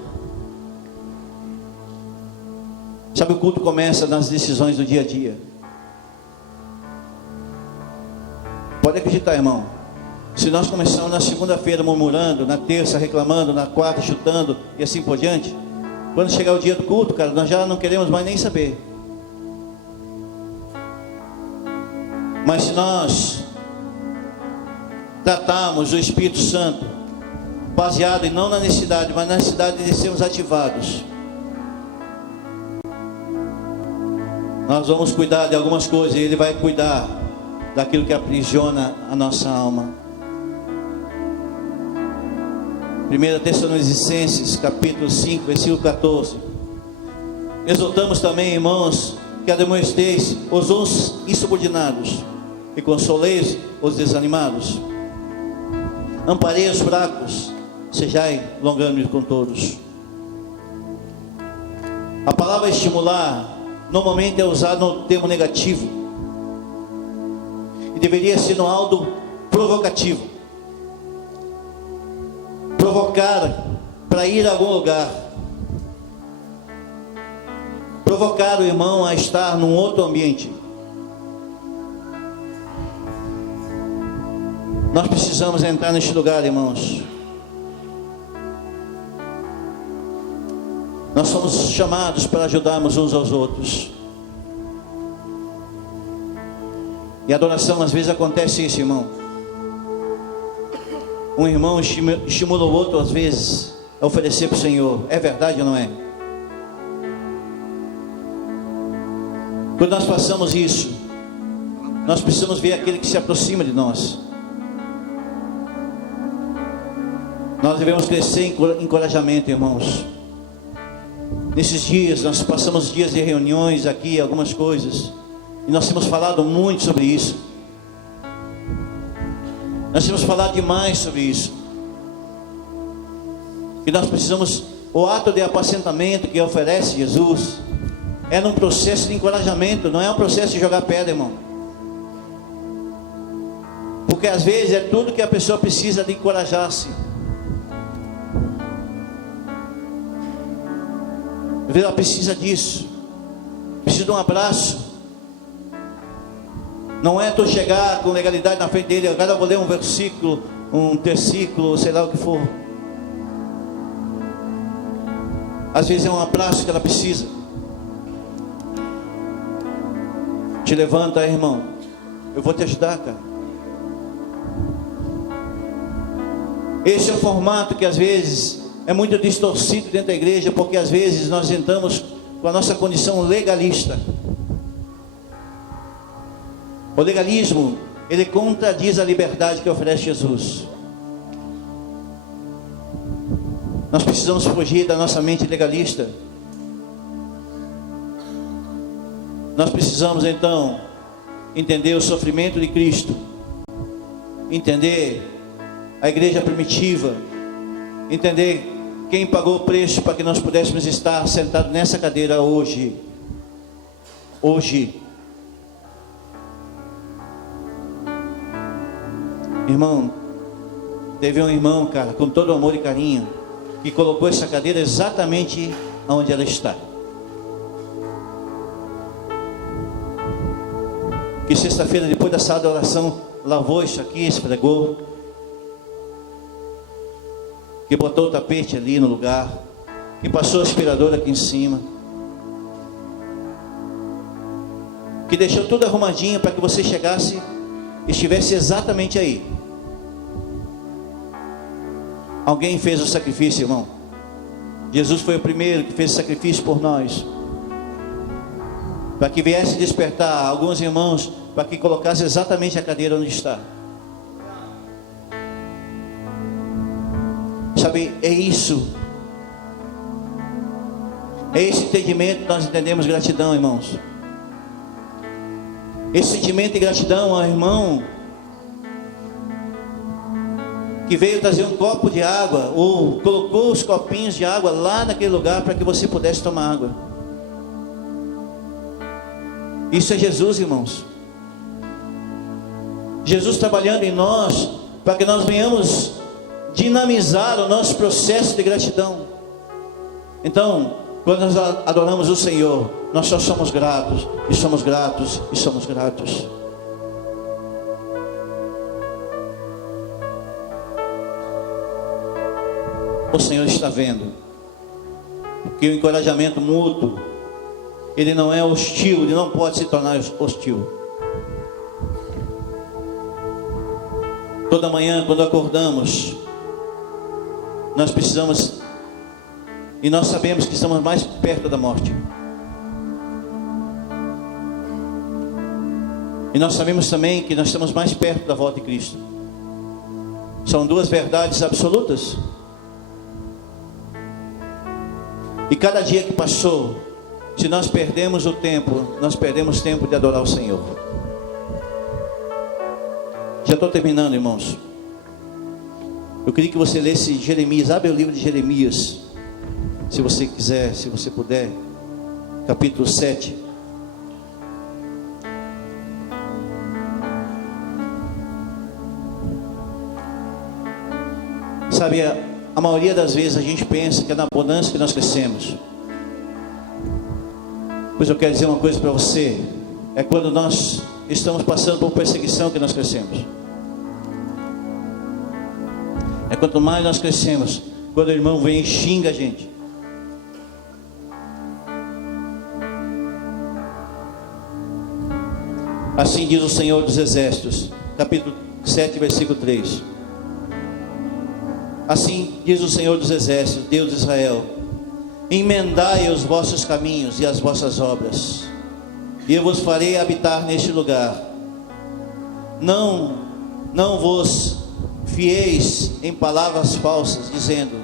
Sabe, o culto começa nas decisões do dia a dia. Pode acreditar, irmão, se nós começarmos na segunda-feira murmurando, na terça reclamando, na quarta chutando e assim por diante, quando chegar o dia do culto, cara, nós já não queremos mais nem saber. Mas se nós tratarmos o Espírito Santo baseado não na necessidade, mas na necessidade de sermos ativados, nós vamos cuidar de algumas coisas e Ele vai cuidar daquilo que aprisiona a nossa alma. 1 Tessalonicenses capítulo 5, versículo 14. Exortamos também, irmãos, que admoesteis os uns insubordinados e consoleis os desanimados. Amparei os fracos, sejai longânimos com todos. A palavra estimular normalmente é usada no termo negativo e deveria ser no algo provocativo. Provocar para ir a algum lugar, provocar o irmão a estar num outro ambiente. Nós precisamos entrar neste lugar, irmãos. Nós somos chamados para ajudarmos uns aos outros. E a adoração às vezes acontece isso, irmão. Um irmão estimula o outro às vezes a oferecer para o Senhor. É verdade ou não é? Quando nós passamos isso, nós precisamos ver aquele que se aproxima de nós. Nós devemos crescer em encorajamento, irmãos. Nesses dias, nós passamos dias de reuniões aqui, algumas coisas, e nós temos falado muito sobre isso. Nós temos falado demais sobre isso. E nós precisamos, o ato de apacentamento que oferece Jesus, é num processo de encorajamento, não é um processo de jogar pedra, irmão. Porque às vezes é tudo que a pessoa precisa de encorajar-se. Às vezes ela precisa disso, precisa de um abraço. Não é tu chegar com legalidade na frente dele, agora eu vou ler um versículo, um versículo, sei lá o que for. Às vezes é um abraço que ela precisa. Te levanta, irmão, eu vou te ajudar, cara. Esse é o formato que às vezes é muito distorcido dentro da igreja, porque às vezes nós entramos com a nossa condição legalista. O legalismo, ele contradiz a liberdade que oferece Jesus. Nós precisamos fugir da nossa mente legalista. Nós precisamos então entender o sofrimento de Cristo, entender a igreja primitiva, entender quem pagou o preço para que nós pudéssemos estar sentados nessa cadeira hoje. Irmão, teve um irmão, cara, com todo amor e carinho, que colocou essa cadeira exatamente onde ela está. Que sexta-feira, depois da sala de oração, lavou isso aqui, esfregou, que botou o tapete ali no lugar, que passou o aspirador aqui em cima, que deixou tudo arrumadinho para que você chegasse e estivesse exatamente aí. Alguém fez o sacrifício, irmão. Jesus foi o primeiro que fez o sacrifício por nós, para que viesse despertar alguns irmãos, para que colocasse exatamente a cadeira onde está. Sabe, é isso. É esse entendimento que nós entendemos gratidão, irmãos. Esse sentimento de gratidão ao irmão que veio trazer um copo de água, ou colocou os copinhos de água lá naquele lugar para que você pudesse tomar água. Isso é Jesus, irmãos. Jesus trabalhando em nós, para que nós venhamos dinamizar o nosso processo de gratidão. Então, quando nós adoramos o Senhor, nós só somos gratos, e somos gratos, e somos gratos. O Senhor está vendo que o encorajamento mútuo, ele não é hostil, ele não pode se tornar hostil. Toda manhã, quando acordamos, nós precisamos, e nós sabemos que estamos mais perto da morte. E nós sabemos também que nós estamos mais perto da volta de Cristo. São duas verdades absolutas. E cada dia que passou, se nós perdemos o tempo, nós perdemos tempo de adorar o Senhor. Já estou terminando, irmãos. Eu queria que você lesse Jeremias. Abre o livro de Jeremias, se você quiser, se você puder. Capítulo 7. Sabe, a maioria das vezes a gente pensa que é na abundância que nós crescemos. Pois eu quero dizer uma coisa para você. É quando nós estamos passando por perseguição que nós crescemos. É quanto mais nós crescemos, quando o irmão vem e xinga a gente. Assim diz o Senhor dos Exércitos, capítulo 7, versículo 3. Assim diz o Senhor dos Exércitos, Deus de Israel: emendai os vossos caminhos e as vossas obras, e eu vos farei habitar neste lugar. Não vos fieis em palavras falsas, dizendo: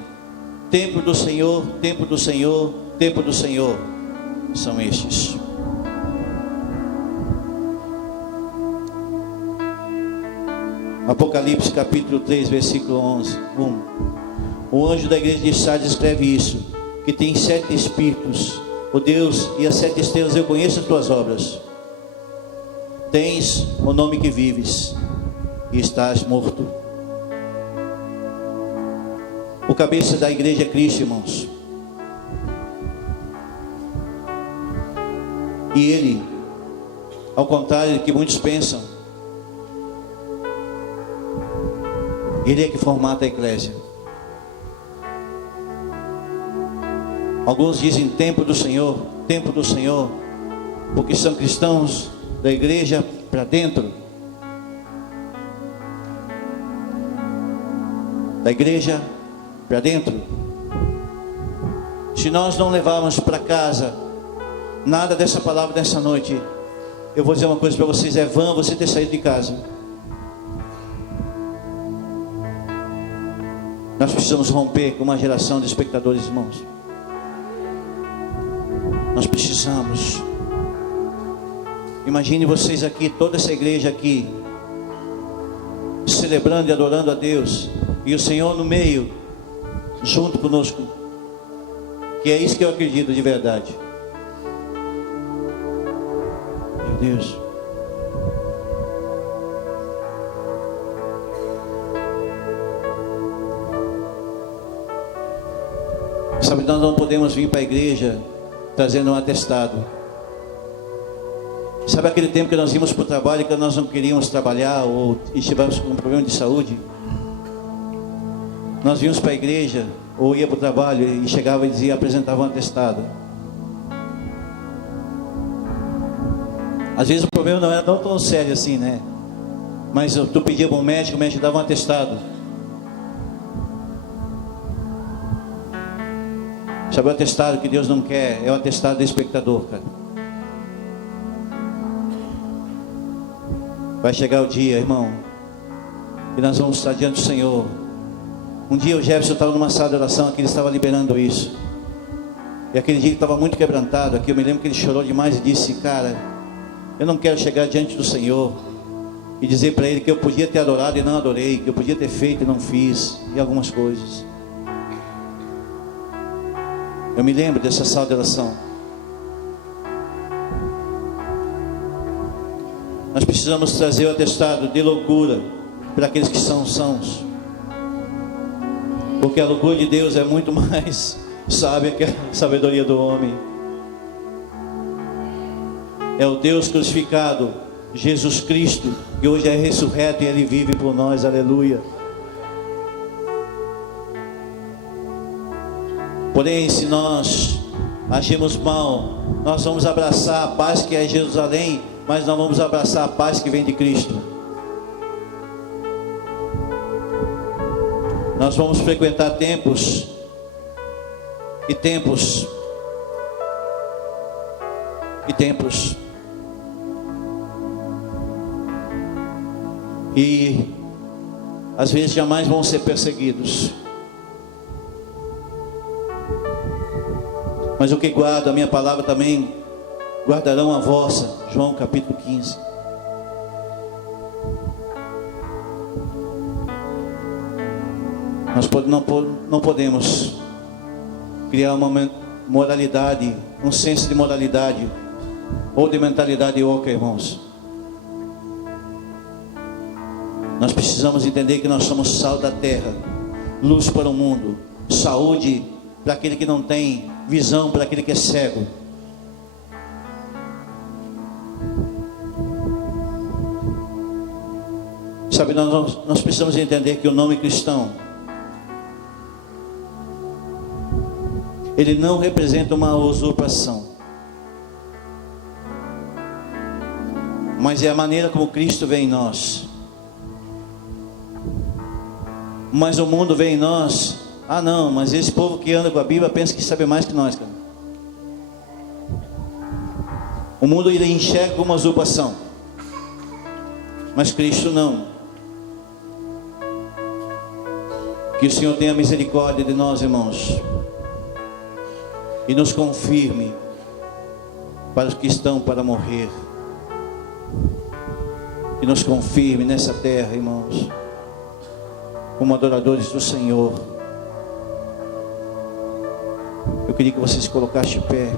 templo do Senhor, templo do Senhor, templo do Senhor. São estes. Apocalipse capítulo 3, versículo 11, 1. O anjo da igreja de Sardes escreve isso: que tem 7 espíritos, o Deus e as 7 estrelas. Eu conheço as tuas obras. Tens o nome que vives e estás morto. O cabeça da igreja é Cristo, irmãos. E ele, ao contrário do que muitos pensam, ele é que formata a igreja. Alguns dizem templo do Senhor, porque são cristãos da igreja para dentro. Da igreja para dentro. Se nós não levarmos para casa nada dessa palavra dessa noite, eu vou dizer uma coisa para vocês: é vã você ter saído de casa. Nós precisamos romper com uma geração de espectadores, irmãos. Nós precisamos. Imagine vocês aqui, toda essa igreja aqui, celebrando e adorando a Deus, e o Senhor no meio, junto conosco. Que é isso que eu acredito de verdade. Meu Deus. Sabe, nós não podemos vir para a igreja trazendo um atestado. Sabe aquele tempo que nós íamos para o trabalho e que nós não queríamos trabalhar, ou estivemos com um problema de saúde? Nós íamos para a igreja, ou ia para o trabalho e chegava e dizia, apresentava um atestado. Às vezes o problema não era tão sério assim, né? Mas tu pedia para o médico dava um atestado. Sabe o atestado que Deus não quer? É o atestado do espectador, cara. Vai chegar o dia, irmão, que nós vamos estar diante do Senhor. Um dia o Jefferson estava numa sala de oração aqui, ele estava liberando isso. E aquele dia ele estava muito quebrantado aqui. Eu me lembro que ele chorou demais e disse: cara, eu não quero chegar diante do Senhor e dizer para Ele que eu podia ter adorado e não adorei, que eu podia ter feito e não fiz, e algumas coisas. Eu me lembro dessa sala de oração. Nós precisamos trazer o atestado de loucura para aqueles que são sãos, porque a loucura de Deus é muito mais sábia que a sabedoria do homem. É o Deus crucificado, Jesus Cristo, que hoje é ressurreto e Ele vive por nós, aleluia. Porém, se nós agimos mal, nós vamos abraçar a paz que é Jerusalém, mas não vamos abraçar a paz que vem de Cristo. Nós vamos frequentar templos e templos e templos, e às vezes jamais vão ser perseguidos, mas o que guarda a minha palavra também guardarão a vossa. João capítulo 15. Nós não podemos criar uma moralidade, um senso de moralidade ou de mentalidade oca, irmãos. Nós precisamos entender que nós somos sal da terra, luz para o mundo, saúde para aquele que não tem visão, para aquele que é cego. Sabe, nós precisamos entender que o nome cristão, ele não representa uma usurpação, mas é a maneira como Cristo vê em nós. Mas o mundo vê em nós: ah não, mas esse povo que anda com a Bíblia pensa que sabe mais que nós, cara. O mundo ele enxerga como uma usurpação, mas Cristo não. Que o Senhor tenha misericórdia de nós, irmãos, e nos confirme para os que estão para morrer, e nos confirme nessa terra, irmãos, como adoradores do Senhor. Eu queria que vocês colocassem de pé.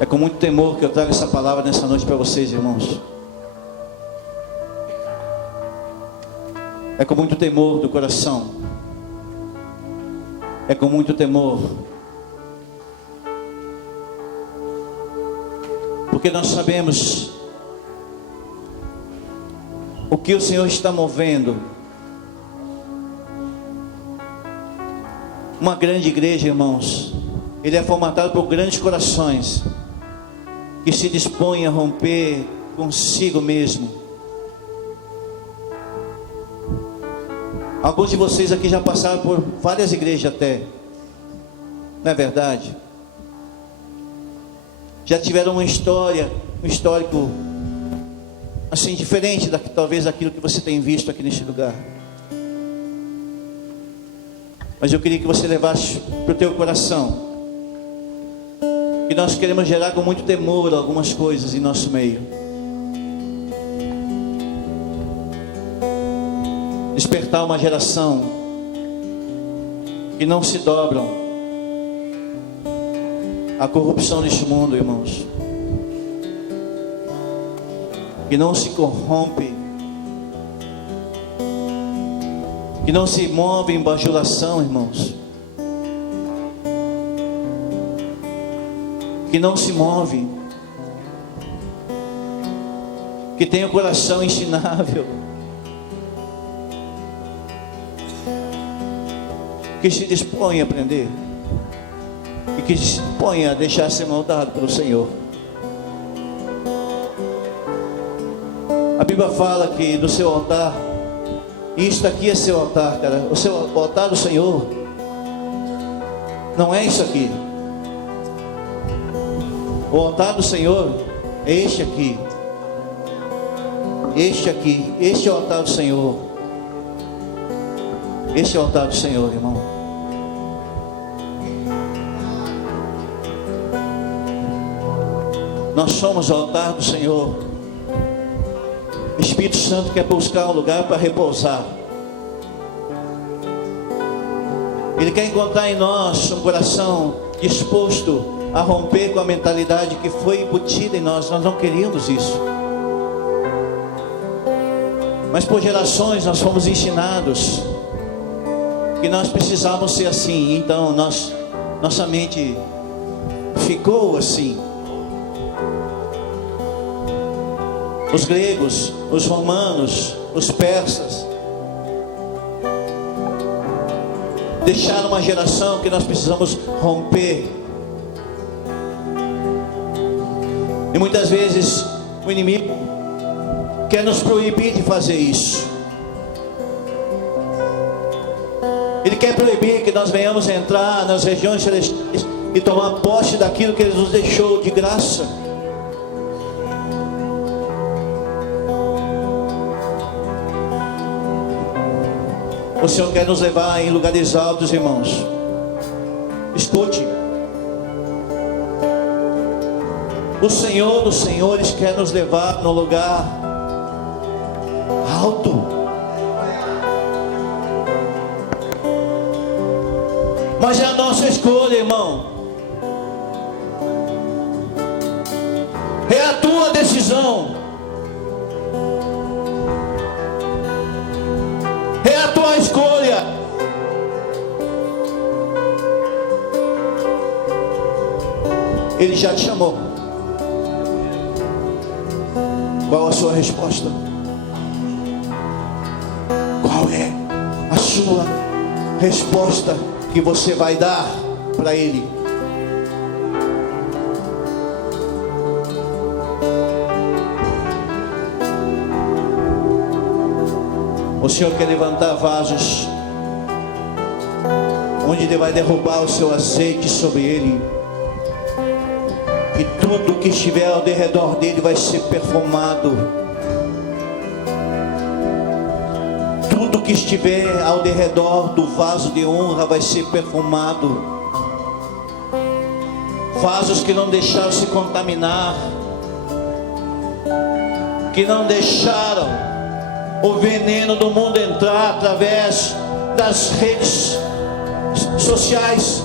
É com muito temor que eu trago essa palavra nessa noite para vocês, irmãos. É com muito temor do coração. É com muito temor. Porque nós sabemos o que o Senhor está movendo. Uma grande igreja, irmãos, ele é formatado por grandes corações que se dispõem a romper consigo mesmo. Alguns de vocês aqui já passaram por várias igrejas até, não é verdade? Já tiveram uma história, um histórico assim diferente talvez daquilo que você tem visto aqui neste lugar. Mas eu queria que você levasse para o teu coração que nós queremos gerar com muito temor algumas coisas em nosso meio. Despertar uma geração que não se dobram à corrupção deste mundo, irmãos, que não se corrompe, que não se move em bajulação, irmãos, que não se move, que tem o coração ensinável, que se dispõe a aprender e que se dispõe a deixar ser moldado pelo Senhor. A Bíblia fala que do seu altar Isto aqui é seu altar, cara. O altar do Senhor não é isso aqui. O altar do Senhor é este aqui. Este aqui. Este é o altar do Senhor. Este é o altar do Senhor, irmão. Nós somos o altar do Senhor. O Espírito Santo quer buscar um lugar para repousar. Ele quer encontrar em nós um coração disposto a romper com a mentalidade que foi embutida em nós. Nós não queríamos isso, mas por gerações nós fomos ensinados que nós precisávamos ser assim. Então nossa mente ficou assim. Os gregos, os romanos, os persas deixaram uma geração que nós precisamos romper. E muitas vezes o inimigo quer nos proibir de fazer isso. Ele quer proibir que nós venhamos entrar nas regiões celestiais e tomar posse daquilo que Ele nos deixou de graça. O Senhor quer nos levar em lugares altos, irmãos. Escute. O Senhor dos Senhores quer nos levar no lugar alto. Mas é a nossa escolha, irmão. É a tua decisão. É a tua escolha. Ele já te chamou. Qual a sua resposta? Qual é a sua resposta que você vai dar para Ele? O Senhor quer levantar vasos onde Ele vai derrubar o seu azeite sobre ele, e tudo que estiver ao redor dele vai ser perfumado. Tudo que estiver ao redor do vaso de honra vai ser perfumado. Vasos que não deixaram se contaminar, que não deixaram o veneno do mundo entrar através das redes sociais,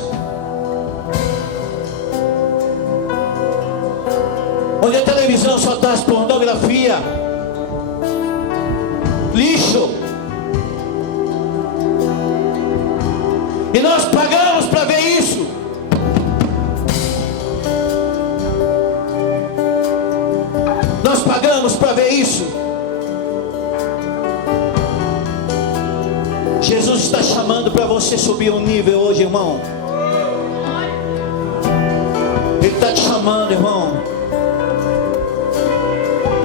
onde a televisão só traz pornografia, lixo, e nós pagamos para ver isso. Nós pagamos para ver isso. Jesus está chamando para você subir um nível hoje, irmão. Ele está te chamando, irmão,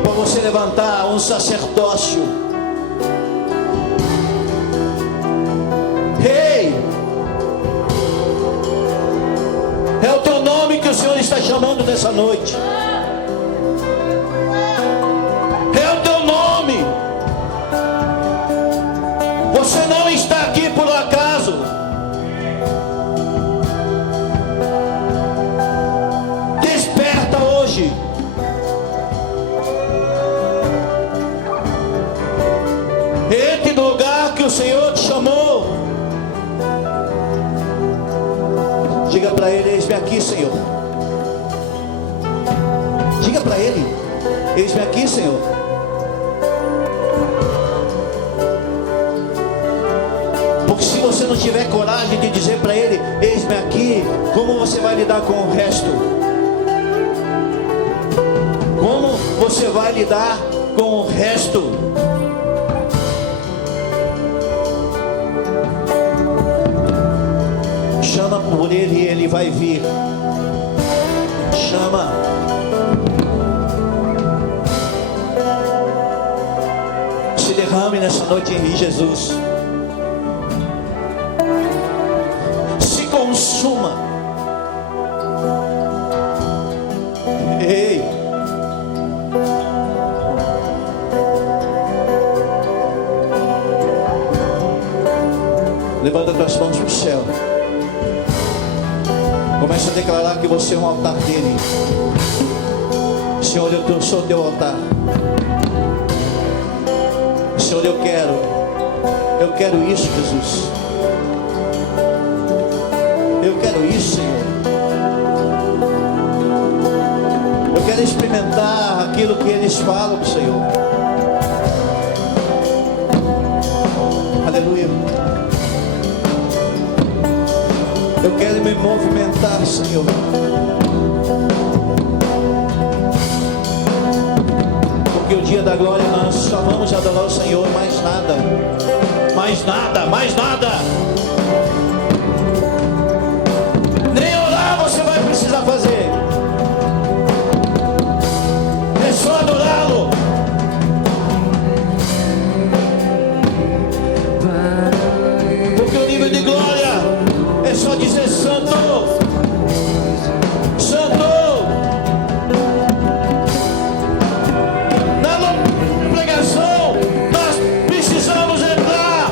para você levantar um sacerdócio. Ei, é o teu nome que o Senhor está chamando nessa noite. É o teu nome. Você não está aqui por acaso. Desperta hoje. Entre no lugar que o Senhor te chamou. Diga para Ele: eis-me aqui, Senhor. Diga para Ele: eis-me aqui, Senhor. Porque se você não tiver coragem de dizer para Ele: eis-me aqui, como você vai lidar com o resto? Como você vai lidar com o resto? Chama por Ele e Ele vai vir. Chama. Se derrama. derrame nessa noite em Jesus. Se consuma. Ei. Levanta tuas mãos para o céu. Comece a declarar que você é um altar dele. Senhor, eu sou teu altar. Senhor, eu quero isso, Jesus. Eu quero isso, Senhor. Eu quero experimentar aquilo que eles falam, Senhor. Aleluia. Eu quero me movimentar, Senhor. Porque o dia da glória nós só vamos adorar o Senhor, mais nada. Mais nada, mais nada. Nem orar você vai precisar fazer. É só adorá-lo. Porque o nível de glória é só dizer santo, santo. Na pregação nós precisamos entrar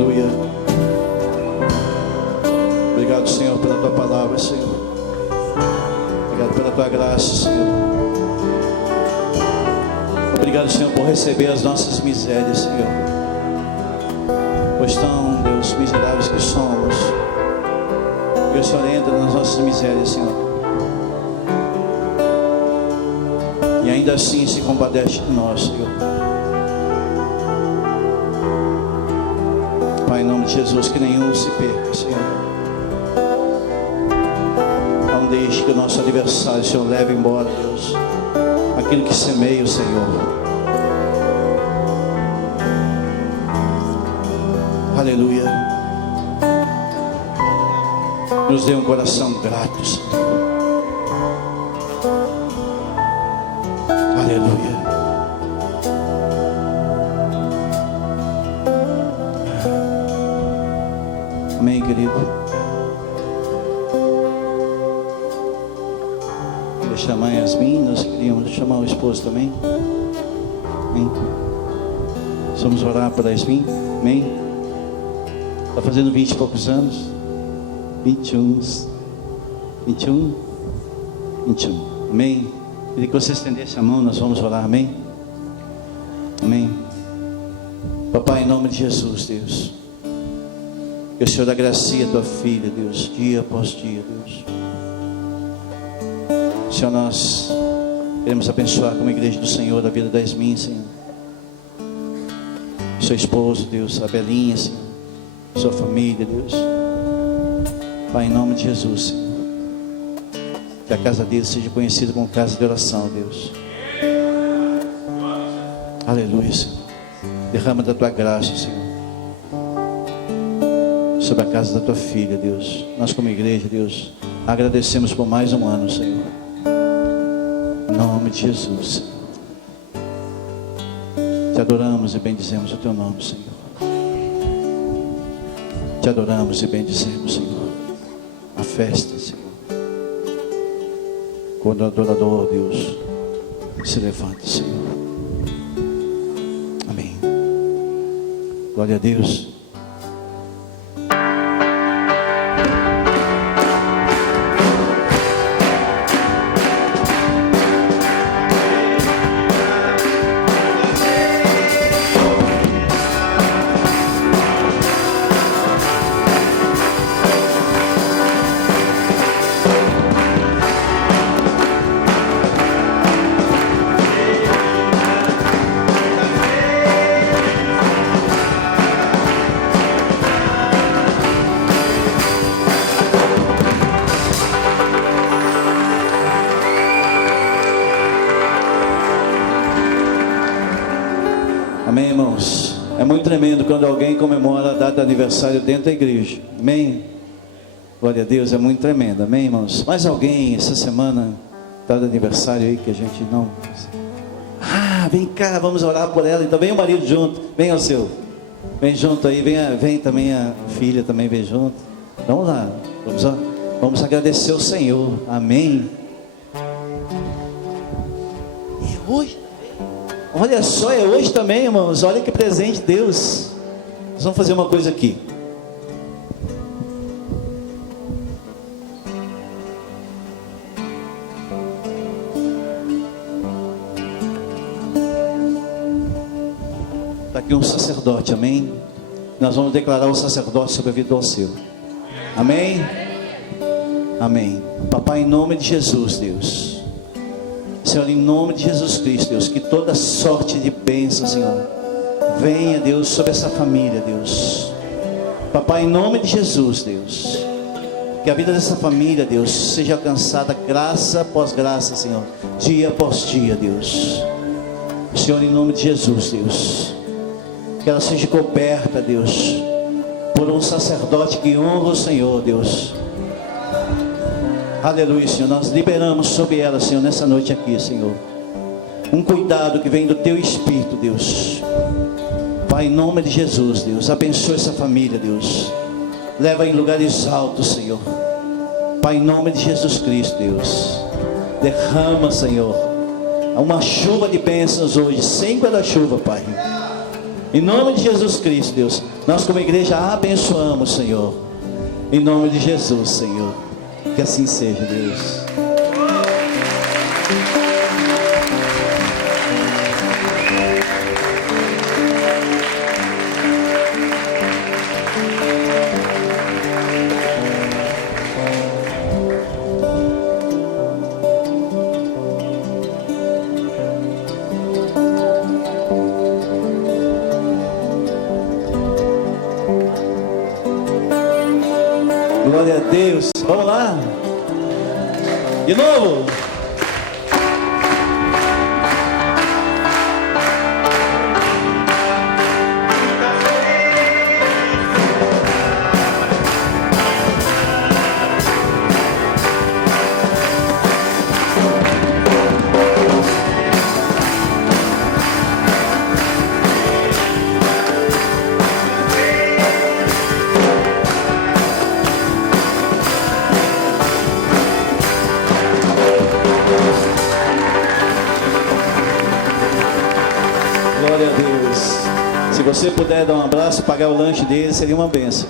Aleluia. Obrigado, Senhor, pela tua palavra, Senhor. Obrigado pela tua graça, Senhor. Obrigado, Senhor, por receber as nossas misérias, Senhor. Pois tão, Deus, miseráveis que somos, e o Senhor entra nas nossas misérias, Senhor. E ainda assim se compadece de nós, Senhor. Pai, em nome de Jesus, que nenhum se perca, Senhor. Não deixe que o nosso adversário, Senhor, leve embora, Deus, aquilo que semeia o Senhor. Aleluia. Nos dê um coração grato, Senhor. Aleluia. Amém, querido. Queria chamar a Yasmin. Nós queríamos chamar o esposo também. Amém. Vamos orar para Yasmin. Amém. Está fazendo 20 e poucos anos. 21. Amém. Queria que você estendesse a mão, nós vamos orar, amém? Amém. Papai, em nome de Jesus, Deus, que o Senhor agracie a tua filha, Deus, dia após dia, Deus. Senhor, nós queremos abençoar como igreja do Senhor a vida da Yasmin, Senhor. Seu esposo, Deus, a Belinha, Senhor, sua família, Deus. Pai, em nome de Jesus, Senhor, que a casa deles seja conhecida como casa de oração, Deus. Aleluia, Senhor. Derrama da tua graça, Senhor, sobre a casa da tua filha, Deus. Nós como igreja, Deus, agradecemos por mais um ano, Senhor. Em nome de Jesus, Senhor. Te adoramos e bendizemos o teu nome, Senhor. Te adoramos e bendizemos, Senhor. A festa, Senhor, quando o adorador, Deus, se levanta, Senhor. Amém. Glória a Deus. Amém, irmãos? É muito tremendo quando alguém comemora a data de aniversário dentro da igreja. Amém? Glória a Deus, é muito tremendo. Amém, irmãos? Mais alguém essa semana está de aniversário aí que a gente não... Ah, vem cá, vamos orar por ela. Então vem o marido junto, vem ao seu. Vem junto aí, vem também a filha, também vem junto. Vamos lá, vamos agradecer ao Senhor. Amém? E hoje... Olha só, é hoje também, irmãos. Olha que presente de Deus. Nós vamos fazer uma coisa aqui. Está aqui um sacerdote, amém? Nós vamos declarar o sacerdote sobre a vida do Alceu. Amém? Amém. Papai, em nome de Jesus, Deus. Senhor, em nome de Jesus Cristo, Deus, que toda sorte de bênção, Senhor, venha, Deus, sobre essa família, Deus. Papai, em nome de Jesus, Deus, que a vida dessa família, Deus, seja alcançada graça após graça, Senhor, dia após dia, Deus. Senhor, em nome de Jesus, Deus, que ela seja coberta, Deus, por um sacerdote que honra o Senhor, Deus. Aleluia, Senhor, nós liberamos sobre ela, Senhor, nessa noite aqui, Senhor, um cuidado que vem do teu Espírito, Deus. Pai, em nome de Jesus, Deus, abençoa essa família, Deus, leva em lugares altos, Senhor. Pai, em nome de Jesus Cristo, Deus, derrama, Senhor, uma chuva de bênçãos hoje, sem guarda-chuva, Pai. Em nome de Jesus Cristo, Deus, nós como igreja abençoamos, Senhor. Em nome de Jesus, Senhor. Que assim seja, Deus. Glória a Deus. Vamos lá. De novo. Glória a Deus. Se você puder dar um abraço, pagar o lanche dele, seria uma bênção.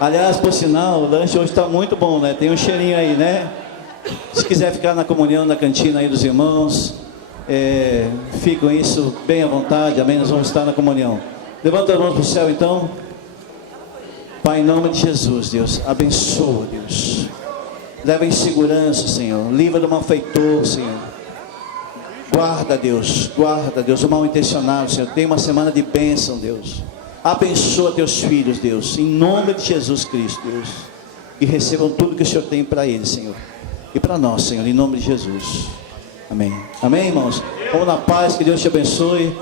Aliás, por sinal, o lanche hoje está muito bom, né? Tem um cheirinho aí, né? Se quiser ficar na comunhão, na cantina aí dos irmãos, fiquem isso bem à vontade, amém? Nós vamos estar na comunhão. Levanta as mãos para o céu, então. Pai, em nome de Jesus, Deus, abençoa, Deus. Leva em segurança, Senhor. Livra do malfeitor, Senhor. Guarda, Deus, o mal intencionado, Senhor. Tenha uma semana de bênção, Deus. Abençoa teus filhos, Deus, em nome de Jesus Cristo, Deus. E recebam tudo que o Senhor tem para eles, Senhor. E para nós, Senhor, em nome de Jesus. Amém. Amém, irmãos? Vamos na paz, que Deus te abençoe.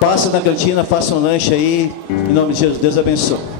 Passa na cantina, faça um lanche aí. Em nome de Jesus, Deus abençoe.